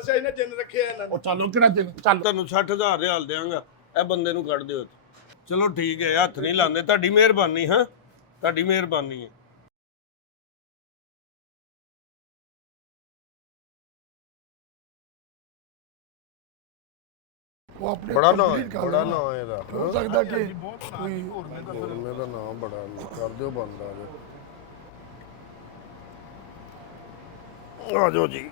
ਦੱਸਿਆ ਇਹਨੇ ਜਿੰਨ ਰੱਖਿਆ ਇਹਨਾਂ ਨੇ। ਉਹ ਚੱਲੋ ਕਿਹੜਾ ਦਿਨ ਚੱਲ ਤੁਹਾਨੂੰ 60000 ਰਿਆਲ ਦੇਵਾਂਗਾ, ਇਹ ਬੰਦੇ ਨੂੰ ਕੱਢ ਦਿਓ। ਚਲੋ ਠੀਕ ਹੈ, ਹੱਥ ਨਹੀਂ ਲਾਉਂਦੇ, ਤੁਹਾਡੀ ਮਿਹਰਬਾਨੀ। ਹਾਂ ਤੁਹਾਡੀ ਮਿਹਰਬਾਨੀ ਹੈ। ਉਹ ਆਪਣੇ ਬੜਾ ਨਾਂ complete ਕਰ ਬੜਾ ਲੈਣਾ। ਨਾਂ ਇਹਦਾ। ਹੋ ਸਕਦਾ ਕਿ ਕੋਈ ਗੋਰਮੇ ਦਾ ਨਾਮ ਬੜਾ ਕਰ ਦਿਓ ਬੰਦਾ ਆ ਜਾਓ ਜੀ।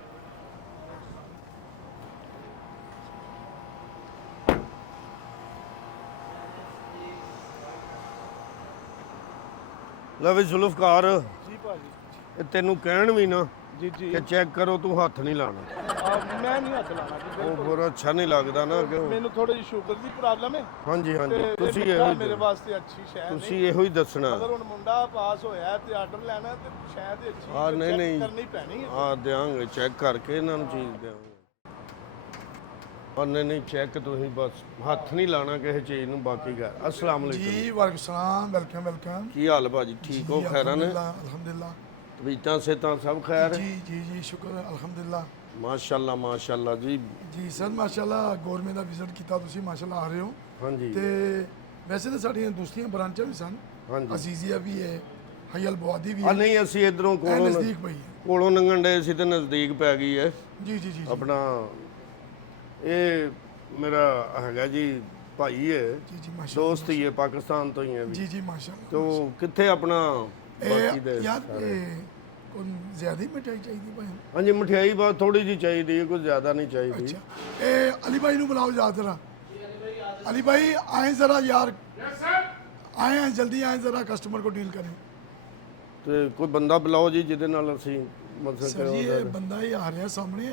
ਲੈ ਵੀ ਜ਼ੁਲਫਕਾਰ, ਜੀ ਭਾਜੀ। ਇਹ ਤੈਨੂੰ ਕਹਿਣ ਵੀ ਨਾ ਜੀ ਜੀ ਕਿ ਚੈੱਕ ਕਰੋ, ਤੂੰ ਹੱਥ ਨਹੀਂ ਲਾਣਾ। ਮੈਂ ਨਹੀਂ ਹੱਥ ਲਾਣਾ ਜੀ, ਉਹ ਬਿਲਕੁਲ। ਫਿਰ ਅੱਛਾ ਨਹੀਂ ਲੱਗਦਾ ਨਾ ਕਿ ਮੈਨੂੰ ਥੋੜੀ ਜਿਹੀ ਸ਼ੂਗਰ ਦੀ ਪ੍ਰੋਬਲਮ ਹੈ ਹਾਂਜੀ ਹਾਂਜੀ, ਤੇ ਤੁਸੀਂ ਇਹ ਇਹੋ ਮੇਰੇ ਹੀ ਵਾਸਤੇ ਅੱਛੀ ਸ਼ੈ ਨਹੀਂ। ਤੁਸੀਂ ਇਹੋ ਹੀ ਦੱਸਣਾ। ਅਗਰ ਹੁਣ ਮੁੰਡਾ ਪਾਸ ਹੋਇਆ ਤੇ ਆਰਡਰ ਲੈਣਾ ਤੇ ਸ਼ਾਇਦ ਅੱਛੀ ਹਾਂ, ਨਹੀਂ, check ਨਹੀਂ। ਕਰਨੀ ਪੈਣੀ ਹੈ। ਆ ਦਿਆਂਗੇ, ਚੈੱਕ ਕਰਕੇ ਇਹਨਾਂ ਨੂੰ ਚੀਜ਼ ਦਿਆਂਗੇ। ਨਹੀਂ ਨਹੀਂ, ਚੈੱਕ ਤੁਸੀਂ ਬਸ ਹੱਥ ਨਹੀਂ ਲਾਣਾ ਕਿਸੇ ਚੀਜ਼ ਨੂੰ। ਬਾਕੀ ਗੱਲ ਅਸਲਾਮ ਅਲੈਕੁਮ ਜੀ ਵਾਲੇਕੁਮ ਸਲਾਮ, ਵੈਲਕਮ ਵੈਲਕਮ। ਕੀ ਹਾਲ ਭਾਜੀ? ਠੀਕ ਹੋ? ਖੈਰਾਂ ਨੇ? अल्हम्दुलिल्लाह। ਤਬੀਅਤਾਂ ਸਿਹਤਾਂ ਸਭ ਖੈਰ? जी जी जी शुक्र है अल्हम्दुलिल्लाह। ਮਾਸ਼ਾਅੱਲਾ ਮਾਸ਼ਾਅੱਲਾ ਜੀ। ਜੀ ਸਰ ਮਾਸ਼ਾਅੱਲਾ ਗੌਰਮੈਂਟ ਦਾ ਵਿਜ਼ਿਟ ਕੀਤਾ ਤੁਸੀਂ, ਮਾਸ਼ਾਅੱਲਾ ਆ ਰਹੇ ਹੋ। ਹਾਂਜੀ ਤੇ ਵੈਸੇ ਤਾਂ ਸਾਡੀਆਂ ਦੂਸਰੀਆਂ ਬ੍ਰਾਂਚਾਂ ਵੀ ਸਨ, ਹਾਂਜੀ। ਅਜ਼ੀਜ਼ੀਆ ਵੀ ਹੈ, ਹਯਲ ਬਵਾਦੀ ਵੀ ਆ ਹੈ, ਨਹੀਂ, ਅਸੀਂ ਇਧਰੋਂ ਇਹ ਕੋਲੋਂ ਨਜ਼ਦੀਕ ਪਈ ਹੈ। ਕੋਲੋਂ ਲੰਘਣ ਦੇ ਸੀ ਤੇ ਨਜ਼ਦੀਕ ਪੈ ਗਈ ਹੈ। ਜੀ ਜੀ ਜੀ ਜੀ ਆਪਣਾ ਇਹ ਮੇਰਾ ਹੈਗਾ ਜੀ, ਭਾਈ ਹੈ, ਜੀ ਜੀ ਮਾਸ਼ਾਅੱਲਾ। ਦੋਸਤ ਹੀ ਹੈ, ਪਾਕਿਸਤਾਨ ਤੋਂ ਹੀ ਹੈ ਵੀ। ਜੀ ਜੀ ਮਾਸ਼ਾਅੱਲਾ। तो किथे अपना बाकी दे यार कोई ज्यादा ही मिठाई चाहिए भाई? हाँ जी, मिठाई बहुत थोड़ी जी चाहिए, कुछ ज्यादा नहीं चाहिए। अच्छा ए अली भाई नु बुलाओ यार जरा। अली भाई आए जरा यार, आए हैं जल्दी आए जरा, कस्टमर को डील करें। तो कोई बंदा बुलाओ जी जिहदे नाल असीं मतलब सर जी ये बंदा ही आ रहा है सामने।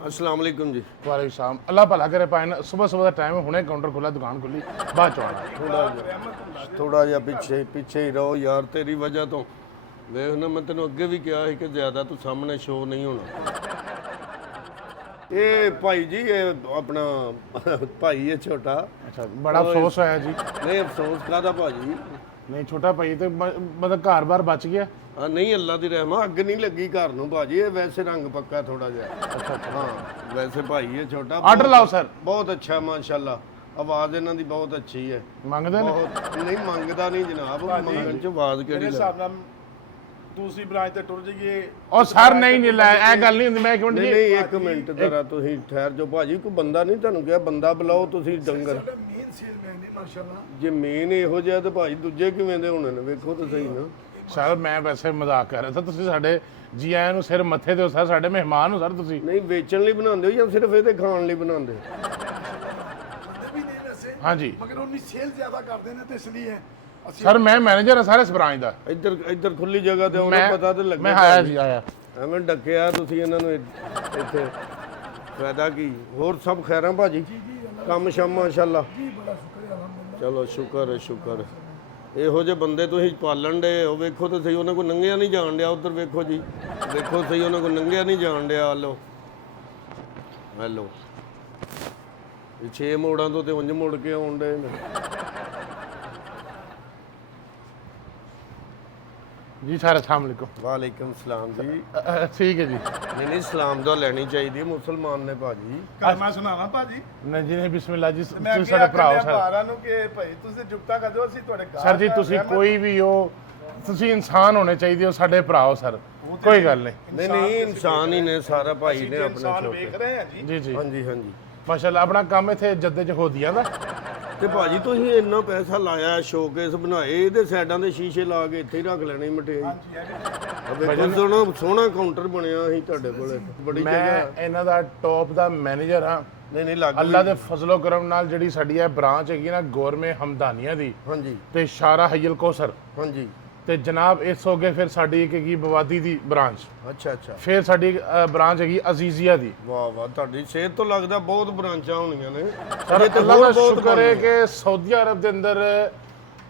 अस्सलाम वालेकुम जी। वालेकुम सलाम। अल्लाह भला करे पाए ना, सुबह सुबह का टाइम है, हुणे काउंटर खुला, दुकान खुली, बाद चो आना। थोड़ा जिहा पिछे ही रहो यार, तेरी वजह तो ਵੇਖ ਨਾ, ਮੈਂ ਤੈਨੂੰ ਅੱਗੇ ਵੀ ਕਿਹਾ ਸੀ ਕਿ ਜ਼ਿਆਦਾ ਤੂੰ ਸਾਹਮਣੇ ਸ਼ੋਅ ਨਹੀਂ ਹੋਣਾ। ਇਹ ਭਾਈ ਜੀ, ਇਹ ਆਪਣਾ ਭਾਈ ਹੈ ਛੋਟਾ। अच्छा बड़ा अफसोस होया जी। ਨਹੀਂ ਅਫਸੋਸ ਕਾਹਦਾ ਭਾਜੀ? नहीं छोटा भाई तो मतलब घर बार बच गया। ਹਾਂ ਨਹੀਂ, ਅੱਲਾ ਦੀ ਰਹਿਮਤ, ਅੱਗ ਨਹੀਂ ਲੱਗੀ ਘਰ ਨੂੰ ਭਾਜੀ। ਇਹ ਵੈਸੇ ਰੰਗ ਪੱਕਾ ਥੋੜਾ ਜਿਹਾ। अच्छा ਹਾਂ ਵੈਸੇ ਭਾਈ ਹੈ ਛੋਟਾ। ऑर्डर लाओ सर। ਬਹੁਤ ਅੱਛਾ ਮਾਸ਼ਾਅੱਲਾ, ਆਵਾਜ਼ ਇਹਨਾਂ ਦੀ ਬਹੁਤ ਅੱਛੀ ਹੈ। मंगदे ने? ਬਹੁਤ ਨਹੀਂ ਮੰਗਦਾ ਨਹੀਂ ਜਨਾਬ, ਮੰਗਣ ਚ ਆਵਾਜ਼ ਮੇਰੇ ਕਿਹੜੀ ਹਿਸਾਬ ਨਾਲ ਦੂਸਰੀ ਬ੍ਰਾਂਚ ਤੇ ਟੁਰ ਜਾਈਏ। और सर नहीं नहीं ला ए गल नहीं हुंदी। मैं एक मिनट ਨਹੀਂ जी, ਨਹੀਂ, ਇੱਕ ਮਿੰਟ ਜ਼ਰਾ ਤੁਸੀਂ ਠਹਿਰ ਜਾਓ ਭਾਜੀ। ਕੋਈ ਬੰਦਾ ਨਹੀਂ ਤੁਹਾਨੂੰ ਕਿਹਾ, ਬੰਦਾ ਬੁਲਾਓ ਤੁਸੀਂ ਡੰਗਰ। ਸਾਡਾ ਮੇਨ ਸੇਲਮੈਨ ਨੇ ਮਾਸ਼ਾਅੱਲਾ। ਜੇ ਮੇਨ ਇਹੋ ਜਿਹਾ ਤੇ ਭਾਜੀ ਦੂਜੇ ਕਿਵੇਂ ਦੇ ਹੋਣੇ ਨੇ? ਵੇਖੋ ਤਾਂ ਸਹੀ ਨਾ। सर मैं वैसे मजाक कर रहा था। तुसी साडे जी आਇਆਂ ਨੂੰ ਸਿਰ ਮੱਥੇ ਤੇ ਹੋ ਸਰ, ਸਾਡੇ ਮਹਿਮਾਨ ਹੋ ਸਰ ਤੁਸੀਂ। ਨਹੀਂ ਵੇਚਣ ਲਈ ਬਣਾਉਂਦੇ ਹੋ ਜਾਂ ਸਿਰਫ ਇਹਦੇ ਖਾਣ ਲਈ ਬਣਾਉਂਦੇ ਹੋ? ਬੰਦੇ ਵੀ ਨਹੀਂ ਵੈਸੇ, हाँ जी ਮਗਰ ਉਹਨੀ ਸੇਲ ਜ਼ਿਆਦਾ ਕਰਦੇ ਨੇ ਤੇ ਇਸ ਲਈ ਹੈ ਅਸੀਂ। सर मैं मैनेजर ਹਾਂ ਸਾਰੇ ਇਸ ਬ੍ਰਾਂਚ ਦਾ। ਇੱਧਰ ਇੱਧਰ ਖੁੱਲੀ ਜਗ੍ਹਾ ਤੇ ਉਹਨਾਂ ਪਤਾ ਤੇ ਲੱਗੇ। मैं आया जी आया। ਐਵੇਂ ਡੱਕਿਆ ਤੁਸੀਂ ਇਹਨਾਂ ਨੂੰ ਇੱਥੇ, ਫਾਇਦਾ ਕੀ? ਹੋਰ ਸਭ ਖੈਰਾਂ ਭਾਜੀ? ਕੰਮ ਸ਼ਾਮ ਮਾਸ਼ਾਅੱਲਾ। ਜੀ ਬੜਾ ਸ਼ੁਕਰ ਹੈ ਅਲਹਮਦੁਲਿल्लाह। ਚਲੋ ਸ਼ੁਕਰ ਹੈ ਸ਼ੁਕਰ ਹੈ। ਇਹੋ ਜਿਹੇ ਬੰਦੇ ਤੁਸੀਂ ਪਾਲਣ ਦੇ ਉਹ ਵੇਖੋ ਤਾਂ ਸਹੀ, ਉਹਨਾਂ ਕੋਲ ਨੰਗਿਆ ਨਹੀਂ ਜਾਣ ਡਿਆ। ਉੱਧਰ ਵੇਖੋ ਜੀ, ਵੇਖੋ ਸਹੀ, ਉਹਨਾਂ ਕੋਲ ਨੰਗਿਆ ਨਹੀਂ ਜਾਣ ਡਿਆ। ਲਓ ਹੈਲੋ, ਇਹ 6 ਮੋੜਾਂ ਤੋਂ ਤੇ ਉਂਝ ਮੁੜ ਕੇ ਆਉਣ ਡੇ ਨੇ। जी सर अस्सलाम वालेकुम। ਵਾਲੇਕਮ ਸਲਾਮ ਜੀ। ठीक है जी। ਨਹੀਂ ਨਹੀਂ, ਸਲਾਮ ਦਾ ਲੈਣੀ ਚਾਹੀਦੀ ਹੈ, ਮੁਸਲਮਾਨ ਨੇ ਭਾਜੀ। ਕਲਮਾ ਸੁਣਾਵਾ ਭਾਜੀ। नहीं जी नहीं बिस्मिल्लाह जी। ਮੈਂ ਤੁਸੀਂ ਅੱਗੇ ਸਾਡੇ ਭਰਾ ਹੋ ਆਖਿਆ ਸਰ। ਭਾਰਾਂ ਨੂੰ ਕਿ ਭਾਈ ਤੁਸੀਂ ਜੁਗਤਾ ਕਰ ਦਿਓ, ਅਸੀਂ ਤੁਹਾਡੇ ਘਰ ਸਰ ਜੀ ਤੁਸੀਂ ਕੋਈ ਵੀ ਹੋ, ਤੁਸੀਂ ਇਨਸਾਨ ਹੋਣੇ ਚਾਹੀਦੇ ਹੋ, ਸਾਡੇ ਭਰਾ ਹੋ ਸਰ, ਕੋਈ ਗੱਲ ਨਹੀਂ। ਨਹੀਂ ਨਹੀਂ, ਇਨਸਾਨ ਹੀ ਨੇ, ਸਾਰਾ ਭਾਈ ਨੇ ਆਪਣੇ ਇਨਸਾਨ ਛੋਟੇ। ਵੇਖ ਰਹੇ ਹਾਂ ਜੀ। ਜੀ ਜੀ ਹਾਂਜੀ ਹਾਂਜੀ। ਮਾਸ਼ਾਅੱਲਾ। ਆਪਣਾ ਕੰਮ ਇੱਥੇ ਜੱਦੇ ਜਹੂਦੀਆਂ ਦਾ। ਤੇ ਭਾਜੀ ਤੁਸੀਂ ਇੰਨਾ ਪੈਸਾ ਲਾਇਆ, ਸ਼ੋਕੇਸ ਬਣਾਏ, ਇਹਦੇ ਸਾਈਡਾਂ ਦੇ ਸ਼ੀਸ਼ੇ ਲਾ ਕੇ ਇੱਥੇ ਹੀ ਰੱਖ ਲੈਣੀ ਮਠਿਆਈ। ਵੇਖੋ ਸੋਹਣਾ ਕਾਊਂਟਰ ਬਣਿਆ ਸੀ ਤੁਹਾਡੇ ਕੋਲੇ, ਬੜੀ ਮੈਂ ਜਗ੍ਹਾ। ਇਹਨਾਂ ਦਾ ਟੌਪ ਦਾ ਮੈਨੇਜਰ ਹਾਂ। ਨਹੀਂ ਨਹੀਂ, ਲੱਗ ਅੱਲਾ ਦੇ ਫਜ਼ਲੋ ਕਰਮ ਨਾਲ ਜਿਹੜੀ ਸਾਡੀ ਇਹ ਬ੍ਰਾਂਚ ਹੈਗੀ ਨਾ ਗੌਰਮੇ ਹਮਦਾਨੀਆਂ ਦੀ, ਹਾਂਜੀ ਤੇ ਸ਼ਾਰਾ ਹਯਲ ਕੋਸਰ, ਹਾਂਜੀ। ਤੇ ਜਨਾਬ ਇਸ ਹੋ ਗਏ ਫਿਰ ਸਾਡੀ ਇੱਕ ਹੈਗੀ ਬਵਾਦੀ ਦੀ ਬ੍ਰਾਂਚ, ਅੱਛਾ ਅੱਛਾ, ਫਿਰ ਸਾਡੀ ਬ੍ਰਾਂਚ ਹੈਗੀ ਅਜ਼ੀਜ਼ੀਆ ਦੀ। ਵਾਹ ਵਾਹ, ਤੁਹਾਡੀ ਸਿਹਤ ਤੋਂ ਲੱਗਦਾ ਬਹੁਤ ਬ੍ਰਾਂਚਾਂ ਹੋਣੀਆਂ ਨੇ। ਸਰ ਇਹ ਤੇ ਅੱਲਾ ਹੋਰ ਦਾ ਬਹੁਤ ਸ਼ੁਕਰ ਹੈ ਬਣ ਕਿ ਸਾਊਦੀ ਅਰਬ ਦੇ ਅੰਦਰ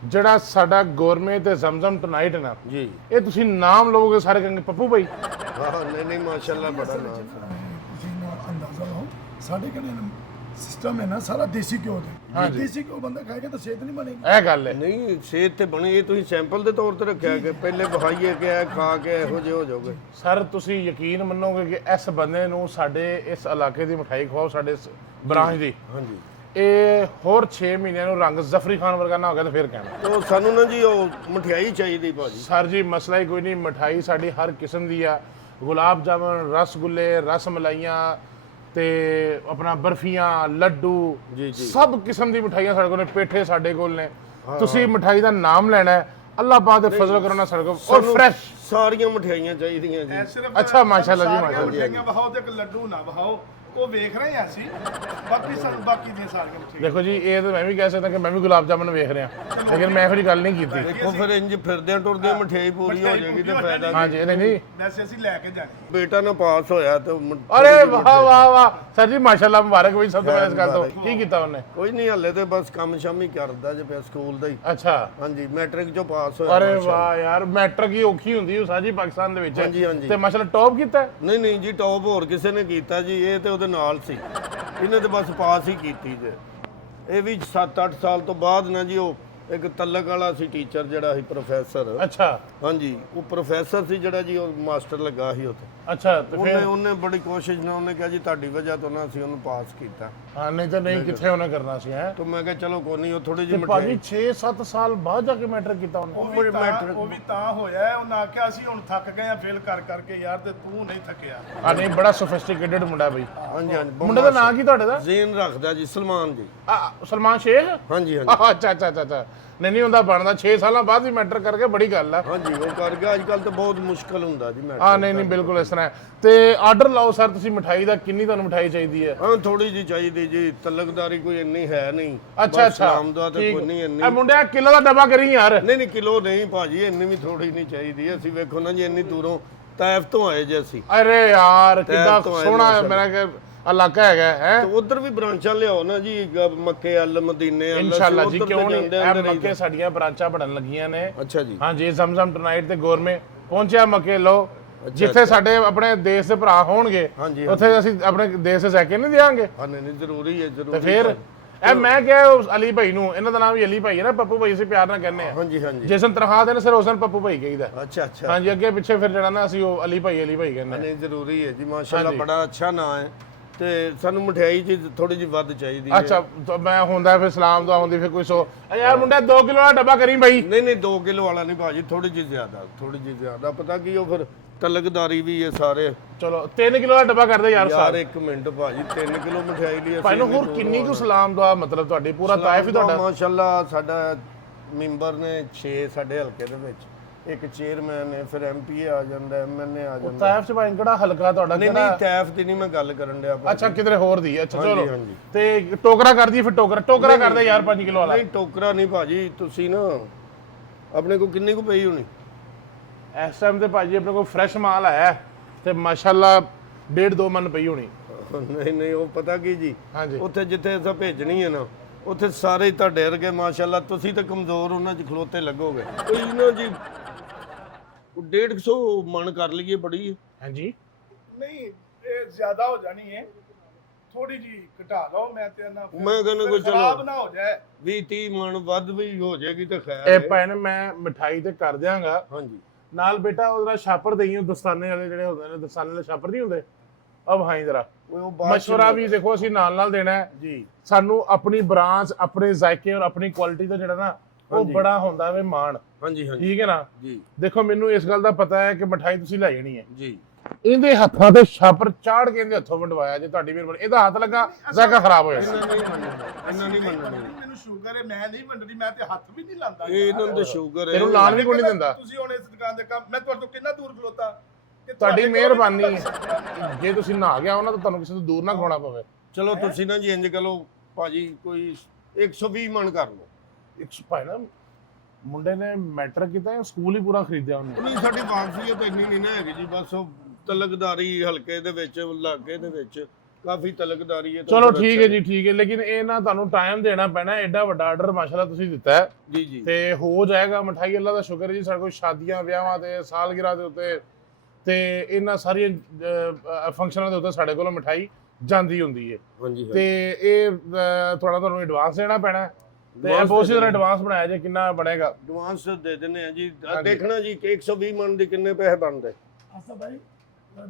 ਜਿਹੜਾ ਸਾਡਾ ਗੌਰਮੇ ਤੇ ਜ਼ਮਜ਼ਮ ਟੁਨਾਈਟ ਹੈ ਨਾ, ਜੀ। ਇਹ ਤੁਸੀਂ ਨਾਮ ਲਓਗੇ ਸਾਰੇ ਕਹਣਗੇ ਪੱਪੂ ਭਾਈ। ਹਾਂ ਨਹੀਂ ਨਹੀਂ, ਮਾਸ਼ਾਅੱਲਾ ਬੜਾ ਨਾਮ। ਤੁਸੀਂ ਨਾ ਅੰਦਾਜ਼ਾ ਲਾਓ ਸਾਡੇ ਕਿਹੜੇ ਸਿਸਟਮ ਹੈ ਨਾ ਸਾਰਾ ਦੇਸੀ ਘਿਓ ਦਾ। ਹਾਂਜੀ। ਦੇਸੀ ਘਿਓ ਬੰਦਾ ਖਾਏਗਾ ਤਾਂ ਸਿਹਤ ਨਹੀਂ ਬਣੇਗੀ। ਇਹ ਗੱਲ ਹੈ। ਨਹੀਂ ਸਿਹਤ ਤੇ ਬਣੀ, ਇਹ ਤੁਸੀਂ ਸੈਂਪਲ ਦੇ ਤੌਰ ਤੇ ਰੱਖਿਆ ਕਿ ਪਹਿਲੇ ਵਿਖਾਈਏ ਕਿ ਇਹ ਖਾ ਕੇ ਇਹੋ ਜਿਹੇ ਹੋ ਜਾਓਗੇ। ਸਰ ਤੁਸੀਂ ਯਕੀਨ ਮੰਨੋਗੇ ਕਿ ਇਸ ਬੰਦੇ ਨੂੰ ਸਾਡੇ ਇਸ ਇਲਾਕੇ ਦੀ ਮਠਾਈ ਖਵਾਓ, ਸਾਡੇ ਬ੍ਰਾਂਚ ਦੀ, ਹਾਂਜੀ ਇਹ ਹੋਰ 6 ਮਹੀਨਿਆਂ ਨੂੰ ਰੰਗ ਜ਼ਫਰੀ ਖਾਨ ਵਰਗਾ ਨਾ ਹੋ ਗਿਆ ਤਾਂ ਫਿਰ ਕਹਿਣਾ। ਉਹ ਸਾਨੂੰ ਨਾ ਜੀ ਉਹ ਮਠਿਆਈ ਚਾਹੀਦੀ ਭਾਜੀ। ਸਰ ਜੀ ਮਸਲਾ ਹੀ ਕੋਈ ਨਹੀਂ, ਮਠਾਈ ਸਾਡੀ ਹਰ ਕਿਸਮ ਦੀ ਆ, ਗੁਲਾਬ ਜਾਮਨ, ਰਸਗੁੱਲੇ, ਰਸ ਮਲਾਈਆਂ ਤੇ ਆਪਣਾ ਬਰਫੀਆਂ, ਲੱਡੂ, ਜੀ, ਜੀ। ਸਭ ਕਿਸਮ ਦੀ ਮਠਾਈਆਂ ਸਾਡੇ ਕੋਲ ਨੇ, ਪੇਠੇ ਸਾਡੇ ਕੋਲ ਨੇ। ਤੁਸੀਂ ਮਠਾਈ ਦਾ ਨਾਮ ਲੈਣਾ ਹੈ, ਅੱਲਾਹ ਪਾਕ ਦੇ ਫਜ਼ਲ ਕਰੋ ਨਾ ਸਾਡੇ ਕੋਲ, ਔਰ ਫਰੈਸ਼ ਸਾਰੀਆਂ ਮਠਿਆਈਆਂ ਚਾਹੀਦੀਆਂ ਜੀ। ਸਿਰਫ ਅੱਛਾ, ਮਾਸ਼ਾਅੱਲਾ ਜੀ, ਸਾਰੀਆਂ ਮਾਸ਼ਾਅੱਲਾ। ਮਠਿਆਈਆਂ ਵਹਾਓ ਤੇ ਇੱਕ ਲੱਡੂ ਨਾ ਵਹਾਓ, ਉਹ ਵੇਖ ਰਹੇ ਹਾਂ ਅਸੀਂ। ਬਾਕੀ ਸਾਨੂੰ ਬਾਕੀ ਦੀਆਂ ਸਾਰੀਆਂ ਮਠਿਆਈਆਂ ਦੇਖੋ ਜੀ, ਇਹ ਤਾਂ ਮੈਂ ਵੀ ਕਹਿ ਸਕਦਾ ਕਿ ਮੈਂ ਵੀ ਗੁਲਾਬ ਜਾਮਨ ਵੇਖ ਰਿਹਾ, ਲੇਕਿਨ ਮੈਂ ਇਹੋ ਜਿਹੀ ਗੱਲ ਨਹੀਂ ਕੀਤੀ। ਦੇਖੋ ਫਿਰ ਇੰਜ ਫਿਰਦਿਆਂ ਟੁਰਦਿਆਂ ਮਠਿਆਈ ਪੂਰੀ ਹੋ ਜਾਏਗੀ ਤੇ ਫਾਇਦਾ ਕੀ? ਹਾਂਜੀ ਨਹੀਂ। ਵੈਸੇ ਅਸੀਂ ਲੈ ਕੇ ਜਾਣੀ। ਬੇਟਾ ਨਾ ਪਾਸ ਹੋਇਆ ਤੇ ਅਰੇ ਵਾਹ ਵਾਹ ਵਾਹ ਸਰ ਜੀ, ਮਾਸ਼ਾਅੱਲਾ, ਮੁਬਾਰਕ ਬਈ ਸਭ ਤੋਂ ਪਹਿਲਾਂ ਇਸ ਗੱਲ ਤੋਂ। ਕੀ ਕੀਤਾ ਉਹਨੇ? ਕੋਈ ਨਹੀਂ, ਹਲੇ ਤੇ ਬਸ ਕੰਮ ਸ਼ਾਮ ਹੀ ਕਰਦਾ ਜੇ ਪਿਆ ਸਕੂਲ ਦਾ ਹੀ। ਅੱਛਾ। ਹਾਂਜੀ ਮੈਟ੍ਰਿਕ ਚੋਂ ਪਾਸ ਹੋਇਆ। ਅਰੇ ਵਾਹ ਯਾਰ, ਮੈਟ੍ਰਿਕ ਹੀ ਔਖੀ ਹੁੰਦੀ ਉਹ ਸਾਜੀ ਪਾਕਿਸਤਾਨ ਦੇ ਵਿੱਚ। ਹਾਂਜੀ, ਹਾਂਜੀ। ਤੇ ਮਾਸ਼ਾਅੱਲਾ ਟੌਪ ਕੀਤਾ ਹੈ? ਨਹੀਂ ਨਹੀਂ ਜੀ, ਟੌਪ ਹੋਰ ਕਿਸੇ ਨੇ ਕੀਤਾ ਜੀ, ਇਹ ਤੇ ਉਹਦੇ ਨਾਲ ਸੀ, ਇਹਨੇ ਤੇ ਬਸ ਪਾਸ ਹੀ ਕੀਤੀ ਜੇ। ਇਹ ਵੀ 7-8 ਸਾਲ ਤੋਂ ਬਾਅਦ ਨਾ ਜੀ ਉਹ ਇੱਕ ਤਲਕ ਵਾਲਾ ਸੀ ਟੀਚਰ ਜਿਹੜਾ ਸੀ ਪ੍ਰੋਫੈਸਰ। ਅੱਛਾ ਹਾਂਜੀ ਉਹ ਪ੍ਰੋਫੈਸਰ ਸੀ ਜਿਹੜਾ ਜੀ, ਉਹ ਮਾਸਟਰ ਲੱਗਾ ਸੀ ਉੱਥੇ। ਅੱਛਾ। ਤੇ ਫਿਰ ਉਹਨੇ ਬੜੀ ਕੋਸ਼ਿਸ਼ ਨਾਲ ਉਹਨੇ ਕਿਹਾ ਜੀ ਤੁਹਾਡੀ ਵਜ੍ਹਾ ਤੋਂ ਨਾ ਅਸੀਂ ਉਹਨੂੰ ਪਾਸ ਕੀਤਾ। ਹਾਂ, ਨਹੀਂ ਤਾਂ ਨਹੀਂ ਕਿੱਥੇ ਉਹਨੇ ਕਰਨਾ ਸੀ ਹੈ। ਤਾਂ ਮੈਂ ਕਿਹਾ ਚਲੋ ਕੋਈ ਨਹੀਂ, ਉਹ ਥੋੜੀ ਜਿਹੀ ਭਾਜੀ 6-7 ਸਾਲ ਬਾਅਦ ਜਾ ਕੇ ਮੈਟ੍ਰਿਕ ਕੀਤਾ ਉਹਨੇ। ਉਹ ਵੀ ਤਾਂ ਹੋਇਆ ਹੈ, ਉਹਨਾਂ ਆਖਿਆ ਅਸੀਂ ਹੁਣ ਥੱਕ ਗਏ ਆ ਫੇਲ ਕਰ ਕਰਕੇ ਯਾਰ, ਤੇ ਤੂੰ ਨਹੀਂ ਥੱਕਿਆ। ਹਾਂ ਨਹੀਂ, ਬੜਾ ਸੋਫਿਸਟੀਕੇਟਡ ਮੁੰਡਾ ਬਈ। ਹਾਂਜੀ ਹਾਂਜੀ। ਮੁੰਡੇ ਦਾ ਨਾਂ ਕੀ ਤੁਹਾਡੇ ਦਾ? ਜ਼ੇਨ ਰੱਖਦਾ ਜੀ, ਸਲਮਾਨ ਜੀ। ਸਲਮਾਨ ਸ਼ੇਖ? ਹਾਂਜੀ ਹਾਂਜੀ। ਅੱਛਾ ਅੱਛਾ ਅੱਛਾ। ਨਹੀਂ ਹੁੰਦਾ ਬਣਦਾ 6 ਸਾਲਾਂ ਬਾਅਦ ਵੀ ਮੈਟਰ ਕਰਕੇ, ਬੜੀ ਗੱਲ ਆ। ਹਾਂਜੀ ਉਹ ਕਰ ਗਿਆ। ਅੱਜ ਕੱਲ ਤਾਂ ਬਹੁਤ ਮੁਸ਼ਕਲ ਹੁੰਦਾ ਜੀ ਮੈਟਰ। ਹਾਂ ਨਹੀਂ ਬਿਲਕੁਲ ਇਸ ਤਰ੍ਹਾਂ ਹੈ। ਤੇ ਆਰਡਰ ਲਾਓ ਸਰ ਤੁਸੀਂ ਮਠਾਈ ਦਾ, ਕਿੰਨੀ ਤੁਹਾਨੂੰ ਮਠਾਈ ਚਾਹੀਦੀ ਹੈ? ਹਾਂ ਥੋੜੀ ਜੀ ਚਾਹੀਦੀ ਜੀ, ਤਲਕਦਾਰੀ ਕੋਈ ਇੰਨੀ ਹੈ ਨਹੀਂ। ਅੱਛਾ ਸਲਾਮ ਦਾ ਤੇ ਕੋਈ ਨਹੀਂ ਇੰਨੀ। ਇਹ ਮੁੰਡਿਆ ਕਿਲੋ ਦਾ ਡੱਬਾ ਕਰੀ ਯਾਰ। ਨਹੀਂ ਨਹੀਂ ਕਿਲੋ ਨਹੀਂ ਭਾਜੀ, ਇੰਨੀ ਵੀ ਥੋੜੀ ਨਹੀਂ ਚਾਹੀਦੀ। ਅਸੀਂ ਵੇਖੋ ਨਾ ਜੀ, ਇੰਨੀ ਦੂਰੋਂ ਤਾਇਫ ਤੋਂ ਆਏ ਜੇ ਅਸੀਂ। ਅਰੇ ਯਾਰ ਕਿੰਨਾ ਤੋਂ ਆਏ ਸੋਹਣਾ ਮੇਰਾ ਇਲਾਕਾ ਹੈਗਾ ਹੈ। ਤੇ ਉਧਰ ਵੀ ਬ੍ਰਾਂਚਾਂ ਲਿਆਓ ਨਾ ਜੀ, ਮੱਕੇ ਵੱਲ, ਮਦੀਨੇ ਵੱਲ। ਇਨਸ਼ਾਅੱਲਾ ਜੀ, ਕਿਉਂ ਨਹੀਂ। ਇਹ ਮੱਕੇ ਸਾਡੀਆਂ ਬ੍ਰਾਂਚਾਂ ਬਣਨ ਲੱਗੀਆਂ ਨੇ। ਅੱਛਾ ਜੀ। ਹਾਂਜੀ ਜ਼ਮਜ਼ਮ ਟੁਨਾਈਟ ਤੇ ਗੋਰਮੇ ਪਹੁੰਚਿਆ ਮੱਕੇ ਲੋ, ਜਿੱਥੇ ਸਾਡੇ ਆਪਣੇ ਦੇਸ਼ ਦੇ ਭਰਾ ਹੋਣਗੇ ਉੱਥੇ ਅਸੀਂ ਆਪਣੇ ਦੇਸ਼ ਦੇ ਜ਼ੈਕੇ ਨਹੀਂ ਦਿਆਂਗੇ। ਹਾਂ ਨਹੀਂ ਜ਼ਰੂਰੀ ਹੈ, ਜ਼ਰੂਰੀ। ਤੇ ਫਿਰ ਇਹ ਮੈਂ ਕਿਹਾ ਅਲੀ ਭਾਈ ਨੂੰ, ਇਹਨਾਂ ਦਾ ਨਾਮ ਵੀ ਅਲੀ ਭਾਈ ਹੈ ਨਾ, ਪੱਪੂ ਭਾਈ ਅਸੀਂ ਪਿਆਰ ਨਾਲ ਕਹਿੰਦੇ ਆ। ਹਾਂਜੀ ਹਾਂਜੀ। ਜਿਸ ਦਿਨ ਤਨਖਾਹ ਦੇਣ ਸਿਰ ਉਸ ਦਿਨ ਪੱਪੂ ਭਾਈ ਕਹੀਦਾ। ਅੱਛਾ ਅੱਛਾ। ਹਾਂਜੀ ਅੱਗੇ ਪਿੱਛੇ ਫਿਰ ਜਿਹੜਾ ਨਾ ਅਸੀਂ ਉਹ ਅਲੀ ਭਾਈ ਕਹਿੰਦੇ। ਨਹੀਂ ਜ਼ਰੂਰੀ ਹੈ ਜੀ, ਮਾਸ਼ਾਅੱਲਾ ਬੜਾ ਅੱਛਾ ਨਾਂ ਹੈ। ਤੇ ਸਾਨੂੰ ਮਠਿਆਈ ਜੀ ਥੋੜੀ ਜਿਹੀ ਵੱਧ ਚਾਹੀਦੀ ਹੈ। ਅੱਛਾ ਮੈਂ ਹੁੰਦਾ ਫਿਰ ਸਲਾਮ ਦਾ ਹੁੰਦੀ ਫਿਰ ਕੋਈ ਯਾਰ ਮੁੰਡਾ 2 ਕਿਲੋ ਦਾ ਡੱਬਾ ਕਰੀ ਬਾਈ। ਨਹੀਂ 2 ਕਿਲੋ ਵਾਲਾ ਨਹੀਂ ਭਾਜੀ, ਥੋੜੀ ਜਿਹੀ ਜ਼ਿਆਦਾ। ਪਤਾ ਕੀ ਉਹ ਫਿਰ ਤਲਕਦਾਰੀ ਵੀ ਹੈ ਸਾਰੇ। ਚਲੋ 3 ਕਿਲੋ ਦਾ ਡੱਬਾ ਕਰਦੇ ਯਾਰ ਯਾਰ ਇੱਕ ਮਿੰਟ ਭਾਜੀ, 3 ਕਿਲੋ ਮਠਿਆਈ ਲਈ ਭਾਈ ਨੂੰ ਹੋਰ ਕਿੰਨੀ ਕੁ ਸਲਾਮ ਦਾ ਮਤਲਬ ਤੁਹਾਡੀ ਪੂਰਾ ਤਾਇਫ ਹੀ ਤੁਹਾਡਾ? ਮਾਸ਼ਾਅੱਲਾ ਸਾਡਾ ਮੈਂਬਰ ਨੇ 6 ਸਾਡੇ ਹਲਕੇ ਦੇ ਵਿੱਚ, ਇੱਕ ਚੇਅਰਮੈਨ ਨੇ, ਫਿਰ ਐਮਪੀ ਆ ਜਾਂਦਾ, ਐਮਐਲਏ ਆ ਜਾਂਦਾ। ਤਾਇਫ ਚ ਭਾਈ ਕਿਹੜਾ ਹਲਕਾ ਤੁਹਾਡਾ? ਨਹੀਂ ਤਾਇਫ ਦੀ ਨਹੀਂ ਮੈਂ ਗੱਲ ਕਰਨ ਡਿਆ। ਅੱਛਾ ਕਿਧਰੇ ਹੋਰ ਦੀ। ਅੱਛਾ ਚਲੋ ਹਾਂਜੀ। ਤੇ ਟੋਕਰਾ ਕਰਦੀ ਫਿਰ ਟੋਕਰਾ ਕਰਦੇ ਯਾਰ 5 ਕਿਲੋ ਵਾਲਾ। ਨਹੀਂ ਟੋਕਰਾ ਨਹੀਂ ਭਾਜੀ, ਤੁਸੀਂ ਨਾ ਆਪਣੇ ਕੋ ਕਿੰਨੀ ਕੁ ਪਈ ਹੋਣੀ ਇਸ ਟਾਈਮ ਤੇ ਭਾਜੀ ਆਪਣੇ ਕੋਲ ਫਰੈਸ਼ ਮਾਲ ਆਇਆ ਤੇ ਮਾਸ਼ਾਅੱਲਾ 1.5-2 ਮਨ ਪਈ ਹੋਣੀ। ਨਹੀਂ ਉਹ ਪਤਾ ਕੀ ਜੀ, ਹਾਂਜੀ ਉੱਥੇ ਜਿੱਥੇ ਅਸਾਂ ਭੇਜਣੀ ਹੈ ਨਾ, ਉੱਥੇ ਸਾਰੇ ਤੁਹਾਡੇ ਵਰਗੇ ਮਾਸ਼ਾਅੱਲਾ, ਤੁਸੀਂ ਤਾਂ ਕਮਜ਼ੋਰ ਉਹਨਾਂ 'ਚ ਖਲੋਤੇ ਲੱਗੋਗੇ। ਕੋਈ ਨਾ ਜੀ 150 ਮਣ ਕਰ ਲਈਏ ਬੜੀ ਹੈ। ਹਾਂਜੀ ਨਹੀਂ ਇਹ ਜ਼ਿਆਦਾ ਹੋ ਜਾਣੀ ਹੈ, ਥੋੜੀ ਜੀ ਘਟਾ ਲਓ। ਮੈਂ ਤੇ ਨਾ ਮੈਂ ਕਹਿੰਦਾ ਕੋਈ ਚਲੋ ਖਰਾਬ ਨਾ ਹੋ ਜਾਏ। 20-30 ਮਣ ਵੱਧ ਵੀ ਹੋ ਜਾਏਗੀ ਤਾਂ ਖੈਰ ਇਹ ਹੈ। ਭੈਣ ਮੈਂ ਮਿਠਾਈ ਤੇ ਕਰ ਦਿਆਂਗਾ ਹਾਂਜੀ ਨਾਲ ਬੇਟਾ ਉਹਦਾ ਛਾਪਰ ਦੇਈਓ, ਦਸਤਾਨੇ ਵਾਲੇ ਜਿਹੜੇ ਹੁੰਦੇ ਨੇ, ਦਸਤਾਨੇ ਵਾਲੇ ਛਾਪਰ ਨਹੀਂ ਹੁੰਦੇ, ਅਬ ਹਾਂ ਜਰਾ ਉਹ ਬਾਅਦ ਮਸ਼ਵਰਾ ਵੀ ਦੇਖੋ ਅਸੀਂ ਨਾਲ ਦੇਣਾ ਹੈ ਜੀ। ਸਾਨੂੰ ਆਪਣੀ ਬ੍ਰਾਂਚ, ਆਪਣੇ ਜ਼ਾਇਕੇ ਔਰ ਆਪਣੀ ਕੁਆਲਿਟੀ ਦਾ ਜਿਹੜਾ ਨਾ ਉਹ ਬੜਾ ਹੁੰਦਾ ਵੇ ਮਾਣ। ਹਾਂਜੀ ਹਾਂਜੀ ਠੀਕ ਹੈ ਨਾ ਜੀ ਦੇਖੋ ਮੈਨੂੰ ਇਸ ਗੱਲ ਦਾ ਪਤਾ ਹੈ ਕਿ ਮਠਾਈ ਤੁਸੀਂ ਲੈ ਜਾਣੀ ਹੈ। ਜੀ। ਇਹਦੇ ਹੱਥਾਂ ਤੇ ਛਾਪਰ ਚਾੜ ਕੇ ਇਹਦੇ ਹੱਥੋਂ ਵੰਡਵਾਇਆ ਜੇ ਤੁਹਾਡੀ ਮਿਹਰਬਾਨੀ। ਇਹਦਾ ਹੱਥ ਲੱਗਾ ਜ਼ਾਇਕਾ ਖਰਾਬ ਹੋ ਜਾਣਾ। ਇਹਨਾਂ ਨਹੀਂ ਮੰਨਣਾ। ਮੈਨੂੰ ਸ਼ੂਗਰ ਹੈ, ਮੈਂ ਨਹੀਂ ਵੰਡਣੀ, ਮੈਂ ਤੇ ਹੱਥ ਵੀ ਨਹੀਂ ਲਾਉਂਦਾ। ਇਹਨਾਂ ਨੂੰ ਤਾਂ ਸ਼ੂਗਰ ਹੈ। ਤੈਨੂੰ ਲਾਣ ਵੀ ਕੋਈ ਨਹੀਂ ਦਿੰਦਾ। ਤੁਸੀਂ ਹੁਣ ਇਸ ਦੁਕਾਨ ਦੇ ਕੰਮ, ਮੈਂ ਤੁਹਾਡੇ ਤੋਂ ਕਿੰਨਾ ਦੂਰ ਖਲੋਤਾ ਕਿ ਤੁਹਾਡੀ ਕੋਲ ਮਿਹਰਬਾਨੀ ਹੈ, ਜੇ ਤੁਸੀਂ ਨਹਾ ਗਿਆ ਉਹਨਾਂ ਤਾਂ ਤੁਹਾਨੂੰ ਕਿਸੇ ਤੋਂ ਦੂਰ ਨਾ ਖਵਾਉਣਾ ਪਵੇ। ਚਲੋ ਤੁਸੀਂ ਨਾ ਜੀ ਇੰਜ ਕਰੋ ਭਾਜੀ, ਕੋਈ 120 ਮਣ ਕਰ ਲਓ। ਇੱਕ ਭਾਈ ਨਾ ਮੁੰਡੇ ਨੇ ਮੈਟਰ ਕੀਤਾ, ਸਕੂਲ ਹੀ ਪੂਰਾ ਖਰੀਦਿਆ ਉਹਨੇ। ਨਹੀਂ ਸਾਡੀ ਵਾਕਫੀਅਤ ਤਾਂ ਇੰਨੀ ਨਹੀਂ ਨਾ ਹੈਗੀ ਜੀ, ਬਸ ਉਹ ਤਲਕਦਾਰੀ ਹਲਕੇ ਦੇ ਵਿੱਚ, ਇਲਾਕੇ ਦੇ ਵਿੱਚ ਕਾਫੀ ਤਲਕਦਾਰੀ ਹੈ। ਚਲੋ ਠੀਕ ਹੈ ਜੀ, ਠੀਕ ਹੈ, ਲੇਕਿਨ ਇਹ ਨਾ ਤੁਹਾਨੂੰ ਟਾਈਮ ਦੇਣਾ ਪੈਣਾ। ਐਡਾ ਵੱਡਾ ਆਰਡਰ ਮਾਸ਼ਾਅੱਲਾ ਤੁਸੀਂ ਦਿੱਤਾ ਹੈ ਜੀ ਜੀ। ਤੇ ਹੋ ਜਾਏਗਾ। ਮਠਾਈ ਅੱਲਾ ਦਾ ਸ਼ੁਕਰ ਹੈ ਜੀ, ਸਾਡੇ ਕੋਲ ਸ਼ਾਦੀਆਂ ਵਿਆਹਾਂ ਤੇ ਸਾਲਗਿਰਾ ਦੇ ਉੱਤੇ ਤੇ ਇਹਨਾਂ ਸਾਰੀਆਂ ਫੰਕਸ਼ਨਾਂ ਦੇ ਉੱਤੇ ਸਾਡੇ ਕੋਲੋਂ ਮਿਠਾਈ ਜਾਂਦੀ ਹੁੰਦੀ ਹੈ। ਹਾਂਜੀ ਤੇ ਇਹ ਤੁਹਾਨੂੰ ਐਡਵਾਂਸ ਦੇਣਾ ਪੈਣਾ ਹੈ। ਤੇ ਇਹ ਬਹੁਤ ਸਾਰਾ ਐਡਵਾਂਸ ਬਣਾਇਆ ਜੇ, ਕਿੰਨਾ ਬਣੇਗਾ? ਐਡਵਾਂਸ ਦੇ ਦਿੰਦੇ ਆ ਜੀ। ਦੇਖਣਾ ਜੀ ਕਿ 120 ਮਣ ਦੇ ਕਿੰਨੇ ਪੈਸੇ ਬਣਦੇ। आसफ भाई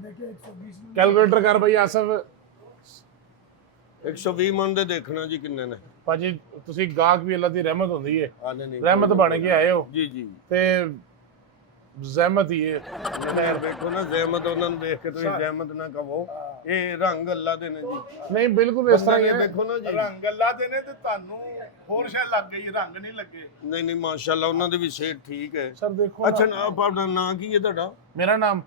देखिए 120 ਕੈਲਕੂਲੇਟਰ ਕਰ ਬਈ ਆਸਫ। 120 ਮਣ ਦੇ ਦੇਖਣਾ ਜੀ ਕਿੰਨੇ ਨੇ। ਭਾਜੀ ਤੁਸੀਂ ਗਾਹਕ ਵੀ ਅੱਲਾ ਦੀ ਰਹਿਮਤ ਹੁੰਦੀ ਹੈ, ਨਹੀਂ ਰਹਿਮਤ ਬਣ ਕੇ ਆਏ ਹੋ ਜੀ ਜੀ। ਤੇ ਜ਼ਹਿਮਤ ਹੀ ਹੈ। ਵੇਖੋ ਨਾ ਜ਼ਹਿਮਤ ਉਹਨਾਂ ਨੂੰ ਦੇਖ ਕੇ ਤੁਸੀਂ ਜ਼ਹਿਮਤ ਨਾ ਕਹੋ, ਇਹ ਰੰਗ ਅੱਲਾ ਦੇ ਨੇ ਜੀ। ਨਹੀਂ ਬਿਲਕੁਲ ਇਸ ਤਰ੍ਹਾਂ ਹੀ ਹੈ। ਵੇਖੋ ਨਾ ਜੀ ਰੰਗ ਅੱਲਾ ਦੇ ਨੇ ਤੇ ਤੁਹਾਨੂੰ ਹੋਰ ਸ਼ੈ ਲੱਗ ਗਈ, ਰੰਗ ਨਹੀਂ ਲੱਗੇ। ਨਹੀਂ ਮਾਸ਼ਾਅੱਲਾ ਉਹਨਾਂ ਦੇ ਵੀ ਸਿਹਤ ਠੀਕ ਹੈ। ਸਰ ਦੇਖੋ ਅੱਛਾ ਆਪਣਾ ਨਾਂ ਕੀ ਹੈ ਤੁਹਾਡਾ? ਮੇਰਾ ਨਾਮ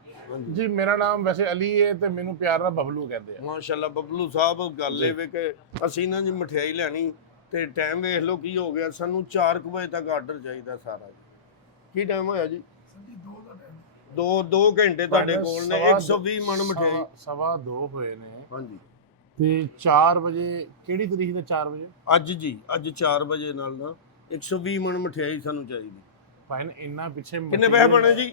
ਜੀ, ਮੇਰਾ ਨਾਮ ਵੈਸੇ ਅਲੀ ਹੈ ਤੇ ਮੈਨੂੰ ਪਿਆਰ ਨਾਲ ਬਬਲੂ ਕਹਿੰਦੇ ਆ। ਮਾਸ਼ਾਅੱਲਾ ਬਬਲੂ ਸਾਹਿਬ, ਗੱਲ ਇਹ ਵੇ ਕਿ ਅਸੀਂ ਨਾ ਜੀ ਮਠਿਆਈ ਲੈਣੀ ਤੇ ਟਾਈਮ ਵੇਖ ਲਓ ਕੀ ਹੋ ਗਿਆ, ਸਾਨੂੰ 4 ਵਜੇ ਤੱਕ ਆਰਡਰ ਚਾਹੀਦਾ ਸਾਰਾ ਜੀ। ਕੀ ਟਾਈਮ ਹੋਇਆ ਜੀ? 2 ਘੰਟੇ ਤੁਹਾਡੇ ਕੋਲ ਨੇ। 120 ਮਣ ਮਠਿਆਈ 2:15 ਹੋਏ ਨੇ। ਹਾਂਜੀ ਤੇ 4 ਵਜੇ ਕਿਹੜੀ ਤਰੀਕ ਦਾ 4 ਵਜੇ? ਅੱਜ ਜੀ, ਅੱਜ 4 ਵਜੇ ਨਾਲ ਨਾ 120 ਮਣ ਮਠਿਆਈ ਸਾਨੂੰ ਚਾਹੀਦੀ। ਭਾਈ ਇੰਨਾ ਪਿੱਛੇ ਕਿੰਨੇ ਪੈਸੇ ਬਣੇ ਜੀ?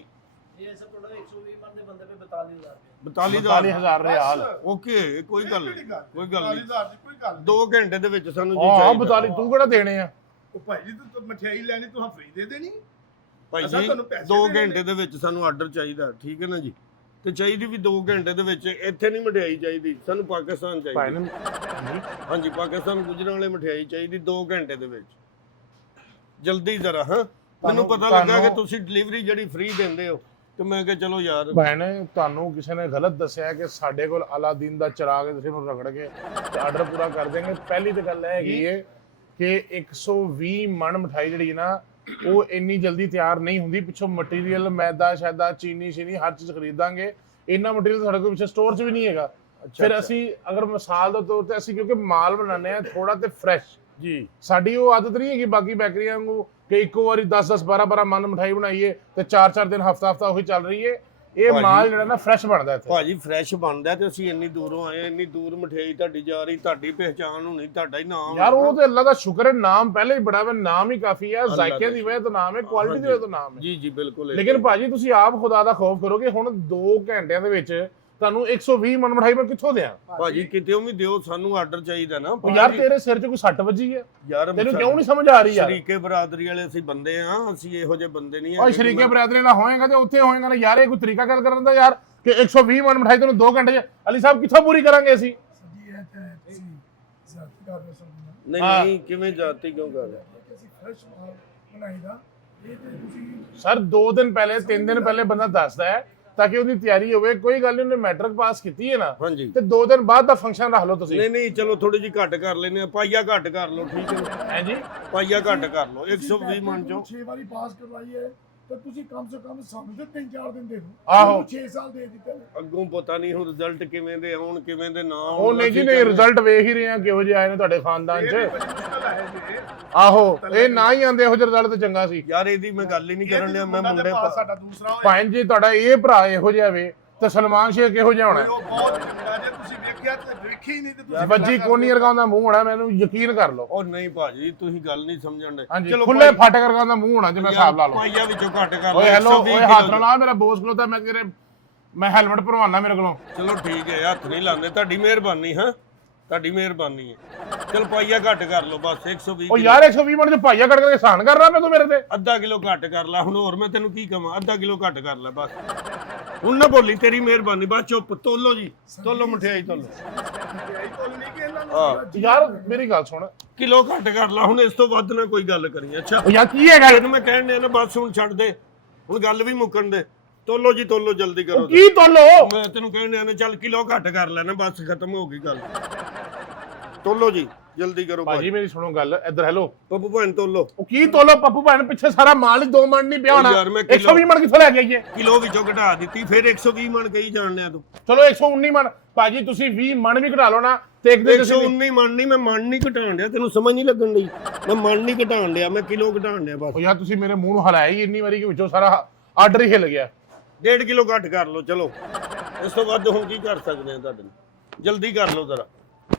ਇਹ ਸਭ ਤੁਹਾਡਾ 120 ਮਣ ਦੇ ਬੰਦੇ ਪੇ 42000 42000 ਰਿਆਲ। ਓਕੇ ਕੋਈ ਗੱਲ ਨਹੀਂ, ਕੋਈ ਗੱਲ ਨਹੀਂ। 40000 ਦੀ ਕੋਈ ਗੱਲ 2 ਘੰਟੇ ਦੇ ਵਿੱਚ ਸਾਨੂੰ ਜੀ ਹਾਂ ਚਾਹੀਦਾ। 42 ਤੂੰ ਕਿਹੜਾ ਦੇਣੇ ਆ? ਉਹ ਭਾਈ ਜੀ ਤੂੰ ਮਠਿਆਈ ਲੈਣੀ ਤੂੰ ਫ੍ਰੀ ਦੇ ਦੇਣੀ। ਭਾਈ ਅਸਾਂ ਜੀ ਤੁਹਾਨੂੰ ਪੈਸੇ 2 ਦੇਣੇ ਘੰਟੇ ਦੇ ਵਿੱਚ ਸਾਨੂੰ ਆਰਡਰ ਚਾਹੀਦਾ, ਠੀਕ ਹੈ ਨਾ ਜੀ? ਤੇ ਚਾਹੀਦੀ ਵੀ 2 ਘੰਟੇ ਦੇ ਵਿੱਚ। ਇੱਥੇ ਨਹੀਂ ਮਠਿਆਈ ਚਾਹੀਦੀ ਸਾਨੂੰ, ਪਾਕਿਸਤਾਨ ਭਾਈ ਚਾਹੀਦੀ। ਨੇ ਹਾਂਜੀ ਪਾਕਿਸਤਾਨ ਗੁਜਰਾਂ ਵਾਲੇ ਮਠਿਆਈ ਚਾਹੀਦੀ 2 ਘੰਟੇ ਦੇ ਵਿੱਚ, ਜਲਦੀ ਜ਼ਰਾ। ਹਾਂ ਮੈਨੂੰ ਪਤਾ ਲੱਗਾ ਕਿ ਤੁਸੀਂ ਡਿਲੀਵਰੀ ਜਿਹੜੀ ਫ੍ਰੀ ਦਿੰਦੇ ਹੋ, ਤੇ ਮੈਂ ਕਿਹਾ ਚਲੋ ਯਾਰ। ਭੈਣ ਤੁਹਾਨੂੰ ਕਿਸੇ ਨੇ ਗਲਤ ਦੱਸਿਆ ਕਿ ਸਾਡੇ ਕੋਲ ਅਲਾਦੀਨ ਦਾ ਚਿਰਾਗ ਤੁਸੀਂ ਨੂੰ ਰਗੜ ਕੇ ਤੇ ਆਰਡਰ ਪੂਰਾ ਕਰ ਦੇਂਗੇ। ਪਹਿਲੀ ਤਾਂ ਗੱਲ ਇਹ ਹੈਗੀ ਹੈ ਕਿ 120 ਮਣ ਮਠਾਈ ਜਿਹੜੀ ਨਾ ਉਹ ਇੰਨੀ ਜਲਦੀ ਤਿਆਰ ਨਹੀਂ ਹੁੰਦੀ। ਪਿੱਛੋਂ ਮਟੀਰੀਅਲ ਮੈਦਾ ਸ਼ੈਦਾ ਚੀਨੀ ਹਰ ਚੀਜ਼ ਖਰੀਦਾਂਗੇ। ਇੰਨਾ ਮਟੀਰੀਅਲ ਸਾਡੇ ਕੋਲ ਪਿੱਛੇ ਸਟੋਰ 'ਚ ਵੀ ਨਹੀਂ ਹੈਗਾ। ਫਿਰ ਅਸੀਂ ਅਗਰ ਮਿਸਾਲ ਦੇ ਤੌਰ ਤੇ ਅਸੀਂ ਕਿਉਂਕਿ ਮਾਲ ਬਣਾਉਂਦੇ ਆ ਥੋੜਾ ਤੇ ਫਰੈਸ਼ ਜੀ, ਸਾਡੀ ਉਹ ਆਦਤ ਨਹੀਂ ਹੈਗੀ ਬਾਕੀ ਬੇਕਰੀਆਂ ਵਾਂਗੂ ਕਿ ਇੱਕੋ ਵਾਰੀ 10-10 12-12 ਮਣ ਮਠਾਈ ਬਣਾਈਏ ਤੇ 4-4 ਦਿਨ ਹਫਤਾ ਉਹੀ ਚੱਲ ਰਹੀ ਹੈ। ਇਹ ਮਾਲ ਜਿਹੜਾ ਨਾ ਫਰੈਸ਼ ਬਣਦਾ ਇੱਥੇ। ਭਾਜੀ ਫਰੈਸ਼ ਬਣਦਾ ਤੇ ਅਸੀਂ ਇੰਨੀ ਦੂਰੋਂ ਆਏ, ਇੰਨੀ ਦੂਰ ਮਠਿਆਈ ਤੁਹਾਡੀ ਜਾ ਰਹੀ, ਤੁਹਾਡੀ ਪਹਿਚਾਣ ਹੋਣੀ, ਤੁਹਾਡਾ ਹੀ ਨਾਮ ਯਾਰ ਉਹ ਤੇ ਅੱਲਾ ਦਾ ਸ਼ੁਕਰ ਹੈ, ਨਾਮ ਪਹਿਲੇ ਹੀ ਬੜਾ ਵਾ, ਨਾਮ ਹੀ ਕਾਫੀ ਹੈ। ਜ਼ਾਇਕੇ ਦੀ ਵਜ੍ਹਾ ਤੋਂ ਨਾਮ ਹੈ, ਕੁਆਲਿਟੀ ਦੀ ਵਜ੍ਹਾ ਤੋਂ ਨਾਮ ਹੈ। ਜੀ ਜੀ ਬਿਲਕੁਲ। ਲੇਕਿਨ ਭਾਜੀ ਤੁਸੀਂ ਆਪ ਖੁਦਾ ਦਾ ਖੌਫ ਕਰੋ ਕਿ ਹੁਣ 2 ਘੰਟਿਆਂ ਦੇ ਵਿੱਚ ਤੁਹਾਨੂੰ 120 ਮਣ ਮਠਾਈ ਮੈਂ ਕਿੱਥੋਂ ਦਿਆਂ? ਭਾਜੀ ਕਿਤੇੋਂ ਵੀ ਦਿਓ, ਸਾਨੂੰ ਆਰਡਰ ਚਾਹੀਦਾ ਨਾ। ਯਾਰ ਤੇਰੇ ਸਿਰ 'ਚ ਕੋਈ ਸੱਟ ਵੱਜੀ ਹੈ ਯਾਰ ਤੈਨੂੰ ਕਿਉਂ ਨਹੀਂ ਸਮਝ ਆ ਰਹੀ ਯਾਰ? ਸ਼ਰੀਕੇ ਬਰਾਦਰੀ ਵਾਲੇ ਅਸੀਂ ਬੰਦੇ ਆ, ਅਸੀਂ ਇਹੋ ਜਿਹੇ ਬੰਦੇ ਨਹੀਂ ਓਏ ਸ਼ਰੀਕੇ ਬਰਾਦਰੀ ਨਾਲ ਹੋਏਗਾ ਤੇ ਉੱਥੇ ਹੋਏਗਾ ਨਾ ਯਾਰ। ਇਹ ਕੋਈ ਤਰੀਕਾ ਗੱਲ ਕਰਨ ਦਾ ਯਾਰ ਕਿ 120 ਮਣ ਮਠਾਈ ਤੈਨੂੰ 2 ਘੰਟੇ 'ਚ ਅਲੀ ਸਾਹਿਬ ਕਿੱਥੋਂ ਪੂਰੀ ਕਰਾਂਗੇ ਅਸੀਂ? जी है ਤੁਸੀਂ ਜ਼ਾਤੀ ਕਰ ਰਹੇ ਹੋ। ਨਹੀਂ ਕਿਵੇਂ ਜਾਤੀ ਕਿਉਂ ਕਰ ਰਹੇ? ਅਸੀਂ ਫਰੈਸ਼ ਮਾਲ ਬਣਾਈਦਾ। ਇਹ ਤੇ ਤੁਸੀਂ ਸਰ 2 ਦਿਨ ਪਹਿਲੇ 3 ਦਿਨ ਪਹਿਲੇ ਬੰਦਾ ਦੱਸਦਾ ਹੈ ਤਾਂ ਕਿ ਉਹਦੀ ਤਿਆਰੀ ਹੋਵੇ। ਕੋਈ ਗੱਲ ਨਹੀਂ, ਉਹਨੇ ਮੈਟ੍ਰਿਕ ਪਾਸ ਕੀਤੀ ਹੈ ਨਾ, ਹਾਂਜੀ ਤੇ 2 ਦਿਨ ਬਾਅਦ ਦਾ ਫੰਕਸ਼ਨ ਰੱਖ ਲਓ ਤੁਸੀਂ। ਨਹੀਂ ਚਲੋ ਥੋੜੀ ਜਿਹੀ ਘੱਟ ਕਰ ਲੈਨੇ ਆ, ਪਾਈਆ ਘੱਟ ਕਰ ਲਓ, ਠੀਕ ਹੈ? ਹੈ ਜੀ ਪਾਈਆ ਘੱਟ ਕਰ ਲਓ। 120 ਮਣ ਚੋਂ 6 ਵਾਰੀ ਪਾਸ ਕਰਵਾਈ ਹੈ ਤਾਂ ਤੁਸੀਂ ਕਮ ਸੇ ਕਮ ਸਾਨੂੰ ਤੇ 3-4 ਦਿਨ ਦੇ ਦਿਓ। ਆਹੋ 6 ਸਾਲ ਦੇ ਦਿੱਤੇ ਨੇ। ਅੱਗੋਂ ਪਤਾ ਨਹੀਂ ਹੁਣ ਰਿਜ਼ਲਟ ਕਿਵੇਂ ਦੇ ਆਉਣ, ਕਿਵੇਂ ਦੇ ਨਾ ਆਉਣ। ਉਹ ਨਹੀਂ ਜੀ ਨਹੀਂ, ਰਿਜ਼ਲਟ ਵੇਖ ਹੀ ਰਹੇ ਆ ਕਿਹੋ ਜਿਹੇ ਆਏ ਨੇ ਤੁਹਾਡੇ ਖਾਨਦਾਨ 'ਚ। ਮੁਸ਼ਕਲ ਹੈ ਜੀ। ਆਹੋ ਇਹ ਨਾ ਹੀ ਆਂਦੇ ਇਹੋ ਜਿਹੇ ਰਿਜ਼ਲਟ ਤੇ ਚੰਗਾ ਸੀ। ਯਾਰ ਇਹਦੀ ਮੈਂ ਗੱਲ ਹੀ ਨਹੀਂ ਕਰਨ ਡਿਆ। ਮੈਂ ਮੁੰਡੇ ਸਾਡਾ ਦੂਸਰਾ ਹੋਇਆ। ਭਾਵੇਂ ਜੀ ਤੁਹਾਡਾ ਇਹ ਭਰਾ ਇਹੋ ਜਿਹਾ ਵੇ ਤੇ ਸਲਮਾਨ ਸ਼ੇਖ ਇਹੋ ਜਿਹਾ ਹੋਣਾ। ਉਹ ਬਹੁਤ ਚੰਗਾ ਜੇ ਤੁਸੀਂ ਵੇਖਿਆ ਤੇ ਵੇਖੀ ਹੀ ਨਹੀਂ ਤੇ ਤੁਸੀਂ ਵੱਜੀ ਕੋਨੀ ਵਰਗਾ ਦਾ ਮੂੰਹ ਹੋਣਾ, ਮੈਨੂੰ ਯਕੀਨ ਕਰ ਲਓ। ਉਹ ਨਹੀਂ ਭਾਜੀ ਤੁਸੀਂ ਗੱਲ ਨਹੀਂ ਸਮਝਣ ਦੇ। ਹਾਂਜੀ ਖੁੱਲੇ ਫਾਟਕ ਵਰਗਾ ਦਾ ਮੂੰਹ ਹੋਣਾ ਜਿਵੇਂ ਹਿਸਾਬ ਲਾ ਲਓ। ਪਾਈਆ ਵਿੱਚੋਂ ਘੱਟ ਕਰ ਲਓ। ਓਏ ਹੈਲੋ 120 ਓਏ ਹੱਥ ਲਾ, ਮੇਰਾ ਬੋਸ ਖਲੋਤਾ, ਮੈਂ ਹੈਲਮਟ ਭਰਵਾਨਾ ਮੇਰੇ ਕੋਲੋਂ। ਚਲੋ ਠੀਕ ਹੈ, ਹੱਥ ਨਹੀਂ ਲਾਉਂਦੇ, ਤੁਹਾਡੀ ਮਿਹਰਬਾਨੀ। ਹਾਂ ਤੁਹਾਡੀ ਮਿਹਰਬਾਨੀ ਹੈ। ਚਲ ਪਾਈਆ ਘੱਟ ਕਰ ਲਓ ਬਸ 120। ਉਹ ਯਾਰ 120 ਮਿੰਟ ਚ ਪਾਈਆ ਕੱਢ ਕੇ ਆਸਾਨ ਕਰ ਰਹਾ ਮੈਂ ਤੂੰ ਮੇਰੇ ਤੇ। ਅੱਧਾ ਕਿਲੋ ਘੱਟ ਕਰ ਲੈ ਹੁਣ, ਹੋਰ ਮੈਂ ਤੈਨੂੰ ਕੀ ਕਹਾਂ? ਅੱਧਾ ਕਿਲੋ ਘੱਟ ਕਰ ਲੈ ਬਸ। ਹੁਣ ਨਾ ਬੋਲੀ, ਤੇਰੀ ਮਿਹਰਬਾਨੀ। ਬਸ ਚੁੱਪ। ਤੋਲੋ ਜੀ, ਤੋਲੋ ਮਠਿਆਈ ਤੋਲੋ। ਹਾਂ ਯਾਰ ਮੇਰੀ ਗੱਲ ਸੁਣ, ਕਿਲੋ ਘੱਟ ਕਰ ਲੈ ਹੁਣ, ਇਸ ਤੋਂ ਵੱਧ ਨਾ ਕੋਈ ਗੱਲ ਕਰੀ। ਅੱਛਾ ਉਹ ਯਾਰ ਕੀ ਹੈਗਾ? ਤੈਨੂੰ ਮੈਂ ਕਹਿਣ ਡਿਆ ਨਾ ਬਸ ਹੁਣ ਛੱਡ ਦੇ, ਹੁਣ ਗੱਲ ਵੀ ਮੁੱਕਣ ਦੇ। ਤੋਲੋ ਜੀ ਤੋਲੋ, ਜਲਦੀ ਕਰੋ। ਕੀ ਤੋਲੋ? ਮੈਂ ਤੈਨੂੰ ਕਹਿਣ ਡਿਆ ਨਾ ਚੱਲ ਕਿਲੋ ਘੱਟ ਕਰ ਲੈਣਾ, ਬਸ ਖਤਮ ਹੋ ਗਈ ਗੱਲ। ਤੋਲੋ ਜੀ ਜਲਦੀ ਕਰੋ ਭਾਜੀ ਮੇਰੀ ਸੁਣੋ ਗੱਲ ਇੱਧਰ। ਹੈਲੋ ਪੱਪੂ ਭੈਣ ਤੋਲੋ। ਉਹ ਕੀ ਤੋਲੋ ਪੱਪੂ ਭੈਣ? ਪਿੱਛੇ ਸਾਰਾ ਮਾਲ ਹੀ 2 ਮਣ ਨਹੀਂ ਪਿਆ ਹੋਣਾ। ਯਾਰ ਮੈਂ 120 ਮਣ ਕਿੱਥੋਂ ਲੈ ਕੇ ਆਈਏ? ਕਿਲੋ ਵਿੱਚੋਂ ਘਟਾ ਦਿੱਤੀ, ਫਿਰ 120 ਮਣ ਕਹੀ ਜਾਣ ਲਿਆ ਤੂੰ। ਚਲੋ 119 ਮਣ। ਭਾਜੀ ਤੁਸੀਂ 20 ਮਣ ਵੀ ਘਟਾ ਲਓ ਨਾ ਤੇ ਇੱਕ ਦਿਨ 119 ਮਣ ਨਹੀਂ, ਮੈਂ ਮਣ ਨਹੀਂ ਘਟਾਉਣ ਡਿਆ, ਤੈਨੂੰ ਸਮਝ ਨਹੀਂ ਲੱਗਣ ਡਈ। ਮੈਂ ਮਣ ਨਹੀਂ ਘਟਾਉਣ ਡਿਆ, ਮੈਂ ਕਿਲੋ ਘਟਾਉਣ ਡਿਆ ਬਸ। ਉਹ ਯਾਰ ਤੁਸੀਂ ਮੇਰੇ ਮੂੰਹ ਨੂੰ ਹਿਲਾਇਆ ਹੀ ਇੰਨੀ ਵਾਰੀ ਕਿ ਵਿੱਚੋਂ ਸਾਰਾ ਆਰਡਰ ਹੀ ਹਿੱਲ ਗਿਆ। 1.5 ਕਿਲੋ ਘੱਟ ਕਰ ਲਓ ਚਲੋ, ਇਸ ਤੋਂ ਵੱਧ ਹੁਣ ਕੀ ਕਰ ਸਕਦੇ ਆ ਤੁਹਾਡੇ ਨਾਲ? ਜਲਦੀ ਕਰ ਲਓ ਜ਼ਰਾ।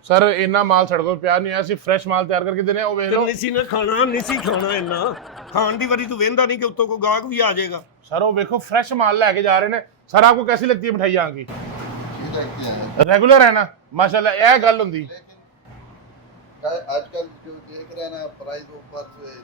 ਸਰ ਇੰਨਾ ਮਾਲ ਸਾਡੇ ਕੋਲ ਪਿਆ ਨਹੀਂ ਆਇਆ, ਅਸੀਂ ਫਰੈਸ਼ ਮਾਲ ਤਿਆਰ ਕਰਕੇ ਦਿੰਦੇ ਆ। ਉਹ ਵੇਖ ਲਓ ਨਿਸੀ ਨਾ ਖਾਣਾ, ਨਿਸੀ ਖਾਣਾ ਇੰਨਾ ਖਾਣ ਦੀ ਵਾਰੀ ਤੂੰ ਵੇਂਦਾ ਨਹੀਂ ਕਿ ਉੱਤੋਂ ਕੋਈ ਗਾਹਕ ਵੀ ਆ ਜਾਏਗਾ। ਸਰ ਉਹ ਵੇਖੋ ਫਰੈਸ਼ ਮਾਲ ਲੈ ਕੇ ਜਾ ਰਹੇ ਨੇ। सर आपको कैसी लगती है मिठाई यहाँ की? ठीक लगती है, रेगुलर है ना माशाल्लाह, यह गल होंदी। लेकिन आजकल जो देख रहे हैं ना प्राइस ऊपर से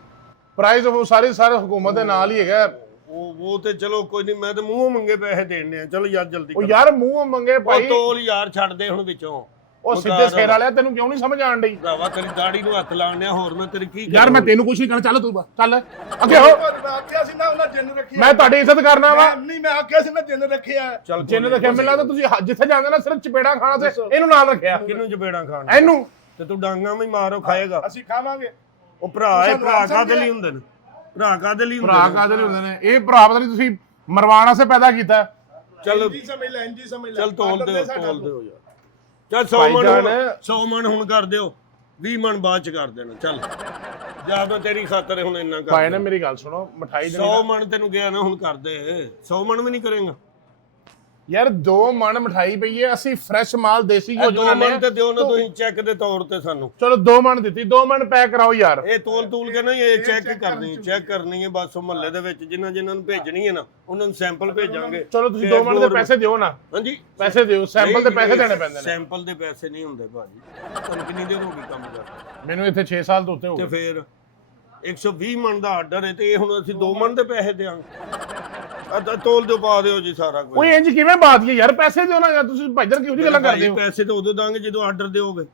प्राइस वो सारी हुकूमत ਦੇ ਨਾਲ ਹੀ ਹੈਗਾ। ਉਹ ਤੇ ਚਲੋ ਕੋਈ ਨਹੀਂ, ਮੈਂ ਤੇ ਮੂੰਹੋਂ ਮੰਗੇ ਪੈਸੇ ਦੇਣੇ ਆ। ਚਲੋ ਯਾਰ ਜਲਦੀ ਉਹ ਕਰੋ। ਯਾਰ ਮੂੰਹ ਮੰਗੇ ਉਹ ਭਾਈ, ਤੋਲ ਯਾਰ ਛੱਡ ਦੇ ਹੁਣ ਵਿੱਚੋਂ। ਉਹ ਸਿੱਧੇ ਸਿਰ ਵਾਲਿਆ, ਤੈਨੂੰ ਕਿਉਂ ਨਹੀਂ ਸਮਝ ਆਣ ਡਈ? ਭਰਾਵਾ ਤੇਰੀ ਦਾੜੀ ਨੂੰ ਹੱਥ ਲਾਣਿਆ, ਹੋਰ ਮੈਂ ਤੇਰੀ ਕੀ ਯਾਰ ਮੈਂ ਤੈਨੂੰ ਕੁਛ ਨਹੀਂ ਕਹਿਣਾ, ਚੱਲ ਤੂੰ ਚੱਲ ਅੱਗੇ ਹੋ। ਮੈਂ ਆਖਿਆ ਸੀ ਨਾ ਉਹਨਾਂ ਜਿੰਨ ਰੱਖਿਆ। ਮੈਂ ਤੁਹਾਡੀ ਇੱਜ਼ਤ ਕਰਨਾ ਵਾ। ਨਹੀਂ ਮੈਂ ਆਖਿਆ ਸੀ ਮੈਂ ਜਿੰਨ ਰੱਖਿਆ। ਚੱਲ ਜਿੰਨ ਰੱਖਿਆ, ਮੈਨੂੰ ਲੱਗਦਾ ਤੁਸੀਂ ਜਿੱਥੇ ਜਾਂਦੇ ਨਾ ਸਿਰਫ ਚਪੇੜਾ ਖਾਣਾ ਤੇ ਇਹਨੂੰ ਨਾਲ ਰੱਖਿਆ। ਕਿਹਨੂੰ ਚਪੇੜਾਂ ਖਾਣ? ਇਹਨੂੰ ਤੇ ਤੂੰ ਡਾਂਗਾ ਵੀ ਮਾਰੋ ਖਾਏਗਾ। ਅਸੀਂ ਖਾਵਾਂਗੇ। ਉਹ ਭਰਾ ਇਹ ਭਰਾ ਕਾਦੇ ਲਈ ਹੁੰਦੇ ਨੇ? ਭਰਾ ਕਾਦੇ ਲਈ ਹੁੰਦੇ ਭਰਾ ਕਾਦੇ ਲਈ ਹੁੰਦੇ ਨੇ? ਇਹ ਭਰਾ ਪਤਾ ਨਹੀਂ ਤੁਸੀਂ ਮਰਵਾਣ ਵਾਸਤੇ ਪੈਦਾ ਕੀਤਾ। ਚੱਲ ਇੰਜੀ ਸਮਝ ਲੈ, ਇੰਜੀ ਸਮਝ ਲੈ। ਚੱਲ ਤੋਲ ਦਿਓ ਯਾਰ। ਚੱਲ 100 ਭਾਈ ਮਣ ਜਾਨ। 100 ਮਣ ਹੁਣ ਕਰ ਦਿਓ, 20 ਮਣ ਬਾਅਦ ਚ ਕਰ ਦੇਣਾ। ਚੱਲ ਜਾਂ ਮੈਂ ਤੇਰੀ ਖਾਤਰ ਹੁਣ ਇੰਨਾ ਕਰ ਭਾਈ ਨੇ ਮੇਰੀ ਗੱਲ ਸੁਣੋ, ਮਠਾਈ 100 ਮਣ ਤੈਨੂੰ ਗਿਆ ਨਾ, ਹੁਣ ਕਰ ਦੇ। 100 ਮਣ ਵੀ ਨਹੀਂ ਕਰੇਗਾ ਯਾਰ 2 ਮਣ ਮਠਾਈ ਪਈ ਹੈ, ਅਸੀਂ ਫਰੈਸ਼ ਮਾਲ ਦੇਸੀ ਘਿਓ 2 ਮਣ ਤੇ ਦਿਓ ਨਾ ਤੁਸੀਂ ਚੈੱਕ ਦੇ ਤੌਰ ਤੇ ਸਾਨੂੰ। ਚਲੋ 2 ਮਣ ਦਿੱਤੀ, 2 ਮਣ ਪੈਕ ਕਰਾਓ ਯਾਰ। ਇਹ ਤੋਲ ਕੇ ਨਾ ਇਹ ਚੈੱਕ ਕਰਨੀ ਹੈ ਬਸ। ਮੁਹੱਲੇ ਦੇ ਵਿੱਚ ਜਿਨ੍ਹਾਂ ਨੂੰ ਭੇਜਣੀ ਹੈ ਨਾ, ਉਹਨਾਂ ਨੂੰ ਸੈਂਪਲ ਭੇਜਾਂਗੇ। ਚਲੋ ਤੁਸੀਂ 2 ਮਣ ਦੇ ਪੈਸੇ ਦਿਓ ਨਾ। ਹਾਂਜੀ ਪੈਸੇ ਦਿਓ, ਸੈਂਪਲ ਦੇ ਪੈਸੇ ਦੇਣੇ ਪੈਂਦੇ ਨੇ। ਸੈਂਪਲ ਦੇ ਪੈਸੇ ਨਹੀਂ ਹੁੰਦੇ ਭਾਜੀ। ਤੁਹਾਨੂੰ ਕਿੰਨੀ ਦੇਰ ਹੋ ਗਈ ਕੰਮ ਕਰਦੇ? ਮੈਨੂੰ ਇੱਥੇ 6 ਸਾਲ ਤੋਂ ਉੱਤੇ ਹੋ ਤੇ ਗਏ। ਫਿਰ 120 ਮਣ ਦਾ ਆਰਡਰ ਹੈ ਤੇ ਇਹ ਹੁਣ ਅਸੀਂ 2 ਮਣ ਦੇ ਪੈਸੇ ਦੇਵਾਂਗੇ। ਤੋਲ ਦਿਓ, ਪਾ ਦਿਓ ਜੀ ਸਾਰਾ ਕੁਝ। ਓਏ ਇੰਜ ਕਿਵੇਂ ਬਾਤ ਹੈ ਯਾਰ? ਪੈਸੇ ਦਿਓ ਨਾ ਯਾਰ, ਤੁਸੀਂ ਭਾਈਦਰ ਕਿਉਂ ਜਿਹੀ ਗੱਲਾਂ ਕਰਦੇ ਹੋ? ਪੈਸੇ ਤਾਂ ਉਦੋਂ ਦਾਂਗੇ ਜਦੋਂ ਆਰਡਰ ਦਿਓਗੇ।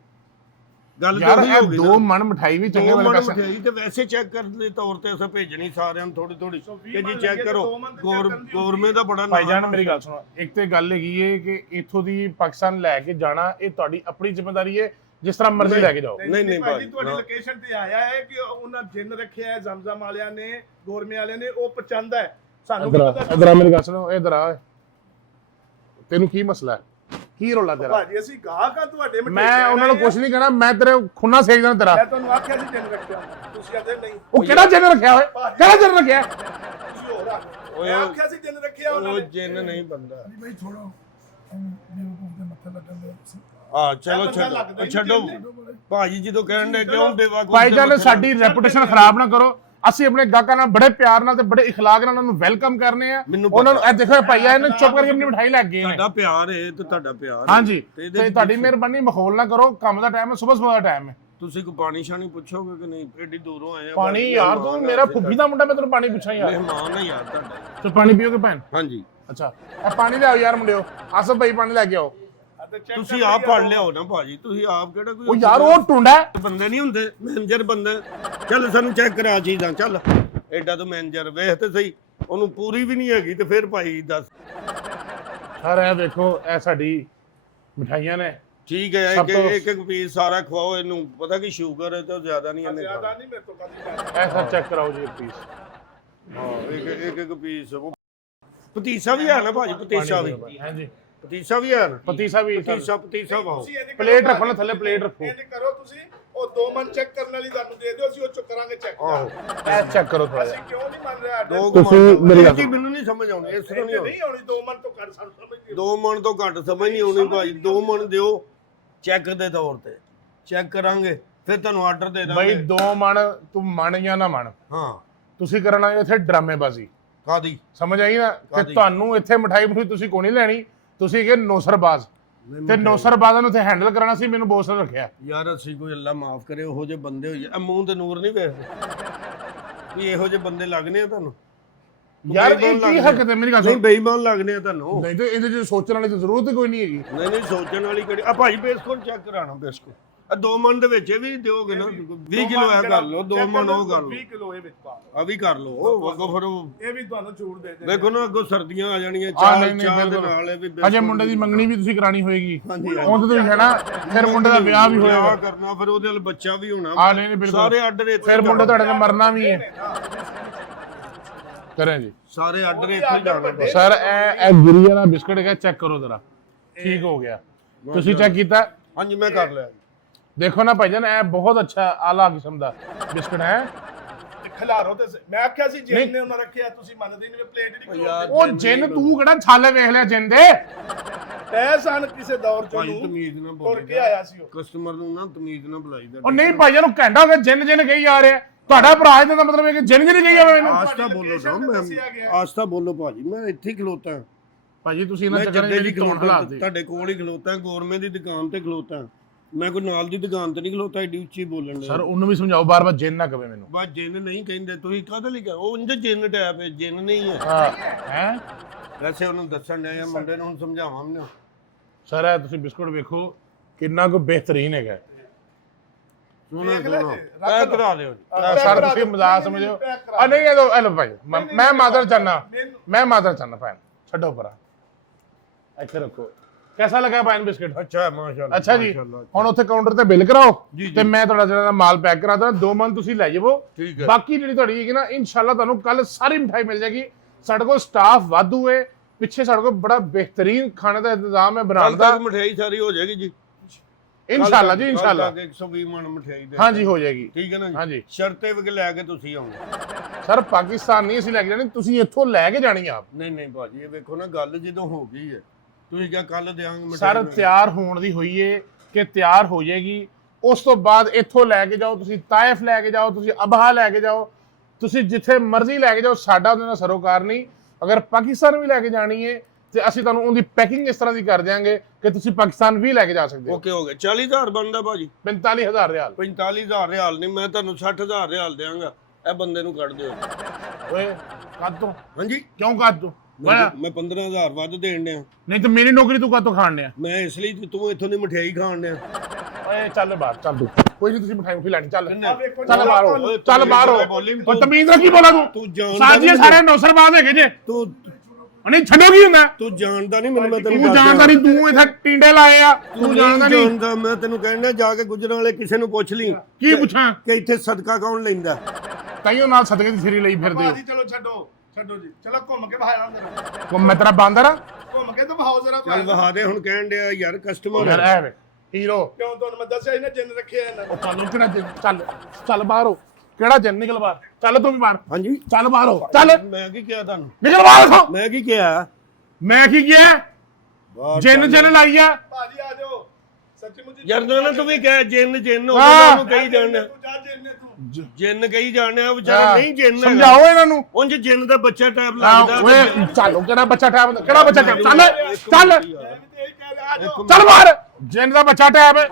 ਗੱਲ ਤਾਂ ਯਾਰ ਉਹੀ ਹੋ ਗਈ 2 ਮਣ ਮਠਾਈ ਵੀ ਚੰਗੇ ਵਾਲੇ ਪੈਸੇ। ਮਠਿਆਈ ਤੇ ਵੈਸੇ ਚੈੱਕ ਕਰਨ ਦੇ ਤੌਰ ਤੇ ਅਸੀਂ ਭੇਜਣੀ ਸਾਰਿਆਂ ਨੂੰ ਥੋੜੀ ਥੋੜੀ ਕਿ ਜੀ ਚੈੱਕ ਕਰੋ। ਗੌਰਮੈਂਟ ਦਾ ਬੜਾ ਭਾਈਜਾਨ ਮੇਰੀ ਗੱਲ ਸੁਣੋ, ਇੱਕ ਤੇ ਗੱਲ ਹੈਗੀ ਹੈ ਕਿ ਇੱਥੋਂ ਦੀ ਪਾਕਿਸਤਾਨ ਲੈ ਕੇ ਜਾਣਾ ਇਹ ਤੁਹਾਡੀ ਆਪਣੀ ਜ਼ਿੰਮੇਵਾਰੀ ਹੈ, ਜਿਸ ਤਰ੍ਹਾਂ ਮਰਜ਼ੀ ਲੈ ਕੇ ਜਾਓ। ਨਹੀਂ ਭਾਜੀ ਤੁਹਾਡੀ ਲੋਕੇਸ਼ਨ ਤੇ ਆਇਆ ਹੈ ਕਿ ਉਹਨਾਂ ਜਿੰਨ ਰੱਖਿਆ ਹੈ ਜ਼ਮਜ਼ਮ ਵਾਲਿਆਂ ਨੇ, ਗੋਰਮੇ ਵਾਲਿਆਂ ਨੇ, ਉਹ ਪਚੰਦ ਹੈ ਸਾਨੂੰ ਕੀ ਪਤਾ। ਇਧਰ ਮੇਰੀ ਗੱਲ ਸੁਣੋ, ਇਧਰ ਆ। ਤੈਨੂੰ ਕੀ ਮਸਲਾ ਹੈ? ਕੀ ਰੋਲਾ ਤੇਰਾ? ਭਾਜੀ ਅਸੀਂ ਗਾਹਕਾਂ ਤੁਹਾਡੇ ਮੈਂ ਉਹਨਾਂ ਨੂੰ ਕੁਝ ਨਹੀਂ ਕਹਿਣਾ, ਮੈਂ ਤੇਰੇ ਖੁੰਨਾ ਸੇਕ ਦੇਣਾ ਤੇਰਾ। ਮੈਂ ਤੁਹਾਨੂੰ ਆਖਿਆ ਸੀ ਜਿੰਨ ਰੱਖਿਆ, ਤੁਸੀਂ ਆਖਦੇ ਨਹੀਂ। ਉਹ ਕਿਹੜਾ ਜਨ ਰੱਖਿਆ ਹੋਇਆ? ਕਿਹੜਾ ਜਨ ਰੱਖਿਆ? ਤੁਸੀਂ ਹੋਰ ਆਖੋ। ਮੈਂ ਆਖਿਆ ਸੀ ਜਿੰਨ ਰੱਖਿਆ ਉਹਨਾਂ ਉਹ ਨੇ। ਜਿੰਨ ਨਹੀਂ ਬੰਦਾ। ਅਲੀ ਭਾਈ ਛੋੜੋ, ਬੇਵਕੂਫ ਦੇ ਮੱਥੇ ਲੱਗਣ ਦੇ ਤੁਸੀਂ। ਹਾਂ ਚਲੋ ਛੱਡੋ ਭਾਜੀ, ਜਦੋਂ ਕਹਿਣ ਦੇ ਕਿਉਂ ਬੇਵਕੂਫ? ਭਾਈਜਾਨ ਸਾਡੀ ਰੈਪੂਟੇਸ਼ਨ ਖਰਾਬ ਨਾ ਕਰੋ। ਅਸੀਂ ਆਪਣੇ ਗਾਹਕਾਂ ਨਾਲ ਬੜੇ ਪਿਆਰ ਨਾਲ ਤੇ ਬੜੇ ਇਖਲਾਕ ਨਾਲ ਉਹਨਾਂ ਨੂੰ ਵੈਲਕਮ ਕਰਨੇ ਆ। ਉਹਨਾਂ ਨੂੰ ਇਹ ਦੇਖੋ ਭਾਈਆ ਇਹਨੇ ਚੁੱਪ ਕਰਕੇ ਆਪਣੀ ਮਿਠਾਈ ਲੈ ਗਏ ਨੇ। ਤੁਹਾਡਾ ਪਿਆਰ ਹੈ ਤੇ ਤੁਹਾਡਾ ਪਿਆਰ। ਹਾਂਜੀ ਤੇ ਤੁਹਾਡੀ ਮਿਹਰਬਾਨੀ, ਮਖੌਲ ਨਾ ਕਰੋ। ਕੰਮ ਦਾ ਟਾਈਮ ਹੈ, ਸਵੇਰ ਦਾ ਟਾਈਮ ਹੈ। ਤੁਸੀਂ ਕੋਈ ਪਾਣੀ ਸ਼ਾਣੀ ਪੁੱਛੋਗੇ ਕਿ ਨਹੀਂ? ਐਡੀ ਦੂਰੋਂ ਆਏ ਆ। ਪਾਣੀ ਯਾਰ ਤੂੰ ਮੇਰਾ ਫੁੱਫੀ ਦਾ ਮੁੰਡਾ, ਮੈਂ ਤੈਨੂੰ ਪਾਣੀ ਪੁੱਛਾਂ ਯਾਰ। ਮਹਿਮਾਨ ਹੈ ਯਾਰ ਤੁਹਾਡਾ। ਤੇ ਪਾਣੀ ਪੀਓਗੇ ਭੈਣ? ਹਾਂਜੀ ਅੱਛਾ ਇਹ ਪਾਣੀ ਲਿਆਓ ਯਾਰ ਮੁੰਡਿਓ। ਆਸਫ ਭਾਈ ਪਾਣੀ ਲੈ ਕੇ ਆਓ। ਤੁਸੀਂ ਆਪ ਫੜ ਲਿਆਓ ਨਾ ਭਾਜੀ। ਤੁਸੀਂ ਆਪ ਕਿਹੜਾ ਕੋਈ ਉਹ ਯਾਰ ਉਹ ਟੁੰਡਾ ਬੰਦੇ ਨਹੀਂ ਹੁੰਦੇ, ਮੈਨੇਜਰ ਬੰਦੇ। ਚੱਲ ਸਾਨੂੰ ਚੈੱਕ ਕਰਾ ਚੀਜ਼ਾਂ। ਚੱਲ ਐਡਾ ਤਾਂ ਮੈਨੇਜਰ ਵੇਖ ਤੇ ਸਹੀ, ਉਹਨੂੰ ਪੂਰੀ ਵੀ ਨਹੀਂ ਹੈਗੀ ਤੇ ਫਿਰ ਭਾਈ ਦੱਸ। ਸਰ ਇਹ ਦੇਖੋ, ਇਹ ਸਾਡੀ ਮਿਠਾਈਆਂ ਨੇ। ਠੀਕ ਹੈ, ਇੱਕ ਪੀਸ ਸਾਰਾ ਖਵਾਓ ਇਹਨੂੰ। ਪਤਾ ਕਿ ਸ਼ੂਗਰ ਹੈ ਤਾਂ ਜ਼ਿਆਦਾ ਨਹੀਂ ਇਹਨੇ ਜ਼ਿਆਦਾ ਨਹੀਂ, ਮੇਰੇ ਤੋਂ ਕਾਹਦੀ ਐਸਾ ਚੈੱਕ ਕਰਾਓ ਜੀ ਪੀਸ। ਹਾਂ ਇੱਕ ਪੀਸ। ਪਤੀਸਾ ਵੀ ਹੈ ਨਾ ਭਾਜੀ? ਪਤੀਸਾ ਵੀ ਹਾਂਜੀ, ਪਤੀਸਾ ਵੀ ਹੈ ਨਾ? ਪਤੀਸਾ ਵੀ ਪਤੀਸਾ ਵਾਓ। ਪਲੇਟ ਰੱਖੋ ਨਾ ਥੱਲੇ, ਪਲੇਟ ਰੱਖੋ। ਇਹ ਕਰੋ ਤੁਸੀਂ, ਉਹ 2 ਮਨ ਚੈੱਕ ਕਰਨ ਵਾਲੀ ਤੁਹਾਨੂੰ ਦੇ ਦਿਓ, ਅਸੀਂ ਉਹ ਚੁੱਕ ਕਰਾਂਗੇ ਚੈੱਕ। ਇਹ ਚੈੱਕ ਕਰੋ ਥੋੜਾ ਜਿਹਾ। ਅਸੀਂ ਕਿਉਂ ਨਹੀਂ ਮੰਨ ਰਿਹਾ? ਤੁਸੀਂ ਮੇਰੀ ਗੱਲ ਮੈਨੂੰ ਨਹੀਂ ਸਮਝ ਆਉਂਦੀ ਇਸ ਤਰ੍ਹਾਂ ਨਹੀਂ ਨਹੀਂ ਆਉਣੀ 2 ਮਨ ਤੋਂ ਘੱਟ ਸਾਨੂੰ ਸਮਝ ਨਹੀਂ। 2 ਮਣ ਤੋਂ ਘੱਟ ਸਮਝ ਨਹੀਂ ਆਉਣੀ ਭਾਜੀ। 2 ਮਣ ਦਿਓ ਚੈੱਕ ਦੇ ਤੌਰ ਤੇ, ਚੈੱਕ ਕਰਾਂਗੇ ਫਿਰ ਤੁਹਾਨੂੰ ਆਰਡਰ ਦੇ ਦਾਂਗੇ। ਬਈ 2 ਮਣ ਤੂੰ ਮਣ ਜਾਂ ਨਾ ਮਣ, ਹਾਂ ਤੁਸੀਂ ਕਰਨਾ ਇੱਥੇ ਡਰਾਮੇਬਾਜ਼ੀ। ਕਾਦੀ? ਸਮਝ ਆਈ ਨਾ ਕਿ ਤੁਹਾਨੂੰ ਇੱਥੇ ਮਠਾਈ ਤੁਸੀਂ ਕੋਈ ਨਹੀਂ ਲੈਣੀ। ਤੁਸੀਂ ਕਿ ਨੌਸਰਬਾਜ਼ ਤੇ ਨੌਸਰਬਾਜ਼ਾਂ ਨੂੰ ਇੱਥੇ ਹੈਂਡਲ ਕਰਨਾ ਸੀ, ਮੈਨੂੰ ਬੋਸ ਨੇ ਰੱਖਿਆ। ਯਾਰ ਅਸੀਂ ਕੋਈ ਅੱਲਾ ਮਾਫ ਕਰੇ ਉਹੋ ਜਿਹੇ ਬੰਦੇ ਹੋਈਏ। ਆ ਮੂੰਹ ਤੇ ਨੂਰ ਨਹੀਂ ਵੇਖਦੇ ਵੀ ਇਹੋ ਜਿਹੇ ਬੰਦੇ ਲੱਗਨੇ ਆ ਤੁਹਾਨੂੰ? ਯਾਰ ਇਹ ਕੀ ਹੱਕ ਤੇ ਮੇਰੀ ਗੱਲ ਨਹੀਂ, ਸੁਣ। ਬੇਈਮਾਨ ਲੱਗਨੇ ਆ ਤੁਹਾਨੂੰ। ਨਹੀਂ ਤੇ ਇਹਦੇ ਚ ਸੋਚਣ ਵਾਲੀ ਤਾਂ ਜ਼ਰੂਰਤ ਕੋਈ ਨਹੀਂ ਹੈਗੀ। ਨਹੀਂ ਸੋਚਣ ਵਾਲੀ ਕਿਹੜੀ ਆ ਭਾਜੀ? ਬਿਸਕੁਟ ਚੈੱਕ ਕਰਾਣਾ ਬਿਸਕੁਟ। ਆ 2 ਮਣ ਦੇ ਵਿੱਚ ਇਹ ਵੀ ਦਿਓਗੇ ਨਾ? 20 ਕਿਲੋ ਆ ਕਰ ਲਓ, 2 ਮਣ ਉਹ ਕਰ ਲਓ, 20 ਕਿਲੋ ਇਹ ਵਿੱਚ ਪਾ ਲਓ। ਆ ਵੀ ਕਰ ਲਓ। ਅੱਗੋਂ ਫਿਰ ਇਹ ਵੀ ਤੁਹਾਨੂੰ ਛੂਟ ਦੇ ਦੇ। ਵੇਖੋ ਨਾ ਅੱਗੋਂ ਸਰਦੀਆਂ ਆ ਜਾਣੀਆਂ, ਚਾਹ ਦੇ ਨਾਲ ਇਹ ਵੀ ਅਜੇ ਮੁੰਡੇ ਦੀ ਮੰਗਣੀ ਵੀ ਤੁਸੀਂ ਕਰਾਣੀ ਹੋਏਗੀ। ਹਾਂਜੀ ਉਹ ਤੁਸੀਂ ਕਹਿਣਾ ਫਿਰ ਮੁੰਡੇ ਦਾ ਵਿਆਹ ਵੀ ਹੋਏਗਾ ਕਰਨਾ, ਫਿਰ ਉਹਦੇ ਨਾਲ ਬੱਚਾ ਵੀ ਹੋਣਾ। ਆ ਨਹੀਂ ਬਿਲਕੁਲ ਸਾਰੇ ਆਰਡਰ ਇੱਥੇ ਫਿਰ ਮੁੰਡੇ ਤੁਹਾਡੇ ਨੇ ਮਰਨਾ ਵੀ ਹੈ। ਕਰਾਂ ਜੀ ਸਾਰੇ ਆਰਡਰ ਇੱਥੇ ਹੀ ਜਾਣੇ। ਸਰ ਇਹ ਗਿਰੀ ਵਾਲਾ ਬਿਸਕਟ ਹੈ, ਚੈੱਕ ਕਰੋ ਜ਼ਰਾ। ਠੀਕ ਹੋ ਗਿਆ? ਤੁਸੀਂ ਚੈੱਕ ਕੀਤਾ? ਹਾਂਜੀ ਮੈਂ ਕਰ ਲਿਆ। ਦੇਖੋ ਨਾ ਭਾਈਜਾਨ, ਇਹ ਬਹੁਤ ਅੱਛਾ ਆਲਾ ਕਿਸਮ ਦਾ ਬਿਸਕਟ ਹੈ। ਖਿਲਾਰੋ ਤੇ ਮੈਂ ਆਖਿਆ ਸੀ ਜਿੰਨ ਨੇ ਉਹਨਾਂ ਰੱਖਿਆ, ਤੁਸੀਂ ਮੰਨਦੇ ਨਹੀਂ। ਪਲੇਟ ਨਹੀਂ ਉਹ ਜਿੰਨ ਤੂੰ ਕਿਹੜਾ ਛਾਲੇ ਵੇਖ ਲਿਆ ਜਿੰਨ ਦੇ? ਪੈਸਨ ਕਿਸੇ ਦੌਰ ਚ ਭਾਈ ਤਮੀਜ਼ ਨਾਲ ਤੁਰ ਕੇ ਆਇਆ ਸੀ ਉਹ। ਕਸਟਮਰ ਨੂੰ ਨਾ ਤਮੀਜ਼ ਨਾਲ ਬੁਲਾਈਦਾ। ਉਹ ਨਹੀਂ ਭਾਈਜਾਨ ਨੂੰ ਘੰਟਾ ਹੋ ਗਿਆ ਜਿੰਨ ਜਿੰਨ ਕਹੀ ਜਾ ਰਿਹਾ। ਤੁਹਾਡਾ ਭਰਾ ਇਹਦਾ ਤਾਂ ਮਤਲਬ ਹੈ ਕਿ ਜਿੰਨ ਜਿੰਨ ਕਹੀ ਜਾਵੇ ਮੈਨੂੰ। ਆਸਤਾ ਬੋਲੋ ਨਾ, ਮੈਂ ਆਸਤਾ ਬੋਲੋ ਭਾਜੀ, ਮੈਂ ਇੱਥੇ ਹੀ ਖਲੋਤਾ। ਭਾਜੀ ਤੁਸੀਂ ਇਹਨਾਂ ਮੈਂ ਚੱਕਰਾਂ 'ਚ ਜੱਦੇ ਮੇਰੀ ਜੀ ਧੌਣ ਹਲਾਤ ਦੇ। ਤੁਹਾਡੇ ਕੋਲ ਹੀ ਖਲੋਤਾ, ਗੌਰਮੈਂਟ ਦੀ ਦੁਕਾਨ ਤੇ ਖਲੋਤਾ, ਮੈਂ ਕੋਈ ਨਾਲ ਦੀ ਦੁਕਾਨ ਤੇ ਨਹੀਂ ਖਲੋਤਾ, ਏਡੀ ਉੱਚੀ ਬੋਲਣ ਦੇ। ਸਰ ਉਹਨੂੰ ਵੀ ਸਮਝਾਓ ਬਾਰ-ਬਾਰ ਜਿੰਨ ਨਾ ਕਵੇ ਮੈਨੂੰ। ਬਸ ਜਿੰਨ ਨਹੀਂ ਕਹਿੰਦੇ ਤੁਸੀਂ, ਕਾਹਦੇ ਲਈ ਕਹੋ? ਉਹ ਇੰਜ ਜਿੰਨ ਟੈਪ ਹੈ, ਜਿੰਨ ਨਹੀਂ ਹੈ। ਹੈ ਵੈਸੇ ਉਹਨੂੰ ਦੱਸਣ ਡਿਆ ਮੁੰਡੇ ਨੂੰ, ਹੁਣ ਸਮਝਾਵਾਂ ਮੈਨੂੰ। ਸਰ ਇਹ ਤੁਸੀਂ ਬਿਸਕੁਟ ਵੇਖੋ ਕਿੰਨਾ ਕੁ ਬਿਹਤਰੀਨ ਹੈਗਾ। ਸੁਣੋ ਪੈਕ ਕਰਾ ਦਿਓ ਜੀ। ਸਰ ਤੁਸੀਂ ਮਜ਼ਾਕ ਸਮਝੋ। ਆ ਨਹੀਂ ਇਹ ਲੋ ਭਾਈ ਮੈਂ ਮਾਦਰ ਚਾਹਨਾ ਭੈਣ ਛੱਡੋ ਪਰਾਂ, ਇੱਥੇ ਰੱਖੋ। कैसा लगा पाइन बिस्किट? ਅੱਛਾ ਮਾਸ਼ਾਅੱਲਾ। अच्छा जी ਹੁਣ ਉੱਥੇ ਕਾਊਂਟਰ ਤੇ ਬਿੱਲ ਕਰਾਓ ਤੇ ਮੈਂ ਤੁਹਾਡਾ ਜਿਹੜਾ ਮਾਲ ਪੈਕ ਕਰਾ ਦਾਂ। 2 ਮਨ ਤੁਸੀਂ ਲੈ ਜਾਵੋ, ਬਾਕੀ ਜਿਹੜੀ ਤੁਹਾਡੀ ਹੈਗੀ ਨਾ ਇਨਸ਼ਾਅੱਲਾ ਤੁਹਾਨੂੰ ਕੱਲ ਸਾਰੀ ਮਿਠਾਈ ਮਿਲ ਜਾਏਗੀ। ਸਾਡੇ ਕੋਲ ਸਟਾਫ ਵਾਧੂ ਹੈ, ਪਿੱਛੇ ਸਾਡੇ ਕੋਲ ਬੜਾ ਬਿਹਤਰੀਨ ਖਾਣੇ ਦਾ ਇੰਤਜ਼ਾਮ ਹੈ ਬਣਾਉਣ ਦਾ। ਮਠਿਆਈ ਸਾਰੀ ਹੋ ਜਾਏਗੀ ਜੀ ਇਨਸ਼ਾਅੱਲਾ ਜੀ, ਇਨਸ਼ਾਅੱਲਾ 120 ਮਣ ਮਠਿਆਈ ਦੇ। ਹਾਂਜੀ ਹੋ ਜਾਏਗੀ, ਠੀਕ ਹੈ ਨਾ ਜੀ? ਹਾਂਜੀ। ਸ਼ਰਤੇ ਵੀ ਲੈ ਕੇ ਤੁਸੀਂ ਆਉਣਾ ਸਰ ਪਾਕਿਸਤਾਨ ਨਹੀਂ ਅਸੀਂ ਲੈ ਕੇ ਜਾਣੀ, ਤੁਸੀਂ ਇੱਥੋਂ ਲੈ ਕੇ ਜਾਣੀ ਆਪ। ਨਹੀਂ ਭਾਜੀ ਇਹ ਵੇਖੋ ਨਾ, ਗੱਲ ਜਦੋਂ ਹੋ ਗਈ ਹੈ ਤੁਸੀਂ ਕਿਹਾ ਕੱਲ ਦੇਾਂਗੇ ਸਰ ਤਿਆਰ ਹੋਣ ਦੀ ਹੋਈ ਏ ਕਿ ਤਿਆਰ ਹੋ ਜਾਏਗੀ, ਉਸ ਤੋਂ ਬਾਅਦ ਇੱਥੋਂ ਲੈ ਕੇ ਜਾਓ, ਤੁਸੀਂ ਤਾਇਫ ਲੈ ਕੇ ਜਾਓ, ਤੁਸੀਂ ਅਬਹਾ ਲੈ ਕੇ ਜਾਓ, ਤੁਸੀਂ ਜਿੱਥੇ ਮਰਜ਼ੀ ਲੈ ਕੇ ਜਾਓ, ਸਾਡਾ ਉਹਦੇ ਨਾਲ ਸਰੋਕਾਰ ਨਹੀਂ। ਅਗਰ ਪਾਕਿਸਤਾਨ ਵੀ ਲੈ ਕੇ ਜਾਣੀ ਹੈ ਤੇ ਅਸੀਂ ਤੁਹਾਨੂੰ ਉਹਦੀ ਪੈਕਿੰਗ ਇਸ ਤਰ੍ਹਾਂ ਦੀ ਕਰ ਦਿਆਂਗੇ ਕਿ ਤੁਸੀਂ ਪਾਕਿਸਤਾਨ ਵੀ ਲੈ ਕੇ ਜਾ ਸਕਦੇ ਹੋ। ਓਕੇ ਹੋ ਗਿਆ। 40,000 ਬਣਦਾ ਭਾਜੀ। 45,000 ਰਿਆਲ। 45,000 ਰਿਆਲ ਨਹੀਂ, ਮੈਂ ਤੁਹਾਨੂੰ 60,000 ਰਿਆਲ ਦੇਵਾਂਗਾ। ਇਹ ਬੰਦੇ ਨੂੰ ਕੱਢ ਦਿਓ। ਓਏ ਕੱਦ ਤੋਂ ਹਾਂਜੀ ਕਿਉਂ ਕੱਦ ਤੋਂ? ਮੈਂ 15,000 ਵੱਧ ਦੇਣ ਡਿਆ। ਨਹੀਂ ਤੇ ਮੇਰੀ ਨੌਕਰੀ ਤੂੰ ਕੱਦ ਤੋਂ ਖਾਣ ਡਿਆ? ਮੈਂ ਇਸ ਲਈ ਤੇ ਤੂੰ ਇੱਥੋਂ ਦੀ ਮਠਿਆਈ ਖਾਣ ਡਿਆ। ਓਏ ਚੱਲ ਬਾਹਰ, ਚੱਲ ਤੂੰ ਕੋਈ ਨਹੀਂ, ਤੁਸੀਂ ਮਿਠਾਈ ਲੈਣੀ, ਚੱਲ ਵੇਖੋ ਚੱਲ ਬਾਹਰ ਹੋ, ਚੱਲ ਬਾਹਰ ਹੋ। ਬੋਲੀ ਉਹ ਤਮੀਜ਼ ਨਾਲ ਕੀ ਬੋਲਾ ਤੂੰ? ਤੂੰ ਜਾਣਦਾ ਸਾਜੀਏ ਸਾਰੇ ਨੌਸਰਬਾਜ਼ ਹੈਗੇ ਜੇ। ਤੂੰ ਨਹੀਂ ਛੱਡੋ ਕੀ ਹੁੰਦਾ? ਤੂੰ ਜਾਣਦਾ ਨਹੀਂ ਮੈਨੂੰ, ਮੈਂ ਤੈਨੂੰ ਤੂੰ ਜਾਣਦਾ ਨਹੀਂ, ਤੂੰ ਇੱਥੇ ਟਿੰਡੇ ਲਾਏ ਆ, ਤੂੰ ਜਾਣਦਾ ਨਹੀਂ। ਜਾਣਦਾ ਮੈਂ ਤੈਨੂੰ ਕਹਿੰਦਾ ਜਾ ਕੇ ਗੁਜਰਾਂ ਵਾਲੇ ਕਿਸੇ ਨੂੰ ਪੁੱਛ ਲਈ ਕੀ ਪੁੱਛਾਂ ਕਿ ਇੱਥੇ ਸਦਕਾ ਕੌਣ ਲੈਂਦਾ। ਤਾਈਓ ਨਾਲ ਸਦਕੇ ਦੀ ਸਿਰੀ ਲਈ ਫਿਰਦੇ ਹੋ। ਭਾਜੀ ਚਲੋ ਛੱਡੋ ਜੀ, ਚਲੋ ਘੁੰਮ ਕੇ ਬਾਹਰ ਅੰਦਰ ਕੋ ਮੈਂ ਤੇਰਾ ਬਾਂਦਰ ਆ? ਘੁੰਮ ਕੇ ਤਾਂ ਬਹਾਓ ਜ਼ਰਾ। ਚੱਲ ਵਹਾ ਦੇ, ਹੁਣ ਕਹਿਣ ਡਿਆ ਯਾਰ ਕਸਟਮਰ ਯਾਰ ਐ ਵੇ ਹੀਰੋ, ਕਿਉਂ ਤੁਹਾਨੂੰ ਮੈਂ ਦੱਸਿਆ ਇਹਨਾਂ ਜਿੰਨ ਰੱਖਿਆ ਇਹਨਾਂ ਉਹ ਚੱਲ ਕਿਹੜਾ ਜਿੰਨ, ਚੱਲ ਬਾਹਰ ਹੋ। ਕਿਹੜਾ ਜਿੰਨ? ਨਿਕਲ ਬਾਹਰ, ਚੱਲ ਤੂੰ ਵੀ ਬਾਹਰ, ਹਾਂਜੀ ਚੱਲ ਬਾਹਰ ਹੋ, ਚੱਲ ਮੈਂ ਕੀ ਕਿਹਾ ਤੁਹਾਨੂੰ? ਨਿਕਲ ਬਾਹਰ ਹੋ। ਮੈਂ ਕੀ ਕਿਹਾ? ਮੈਂ ਕੀ ਕਿਹਾ? ਜਿੰਨ ਲਾਈ ਆ। ਭਾਜੀ ਆ ਜਾਓ, ਸੱਚੀ ਮੁੱਚੀ ਯਾਰ ਨਾ ਤੂੰ ਵੀ ਕਹਿ ਜਿੰਨ ਹਾਂ। ਉਹਨੂੰ ਕਹੀ ਜਾਣਿਆ, ਤੂੰ ਜਾ ਜਿੰਨ ਤੂੰ ਜਿੰਨ ਕਹੀ ਜਾਣਿਆ, ਵਿਚਾਰਾ ਨਹੀਂ ਜਿੰਨ ਹੈਗਾ। ਸਮਝਾਓ ਇਹਨਾਂ ਨੂੰ। ਉਂਝ ਜਿੰਨ ਦਾ ਬੱਚਾ ਟਾਈਪ ਲੱਗਦਾ। ਓਏ ਚੱਲ ਕਿਹੜਾ ਬੱਚਾ ਟੈਬ, ਕਿਹੜਾ ਬੱਚਾ ਟੈਬ? ਚੱਲ ਮੈਂ ਵੀ ਤੇ ਇਹੀ ਕਹਿ ਰਿਹਾ, ਆ ਜਾਓ। ਚੱਲ ਬਾਹਰ। ਜਿੰਨ ਦਾ ਬੱਚਾ ਟੈਬ ਹੈ।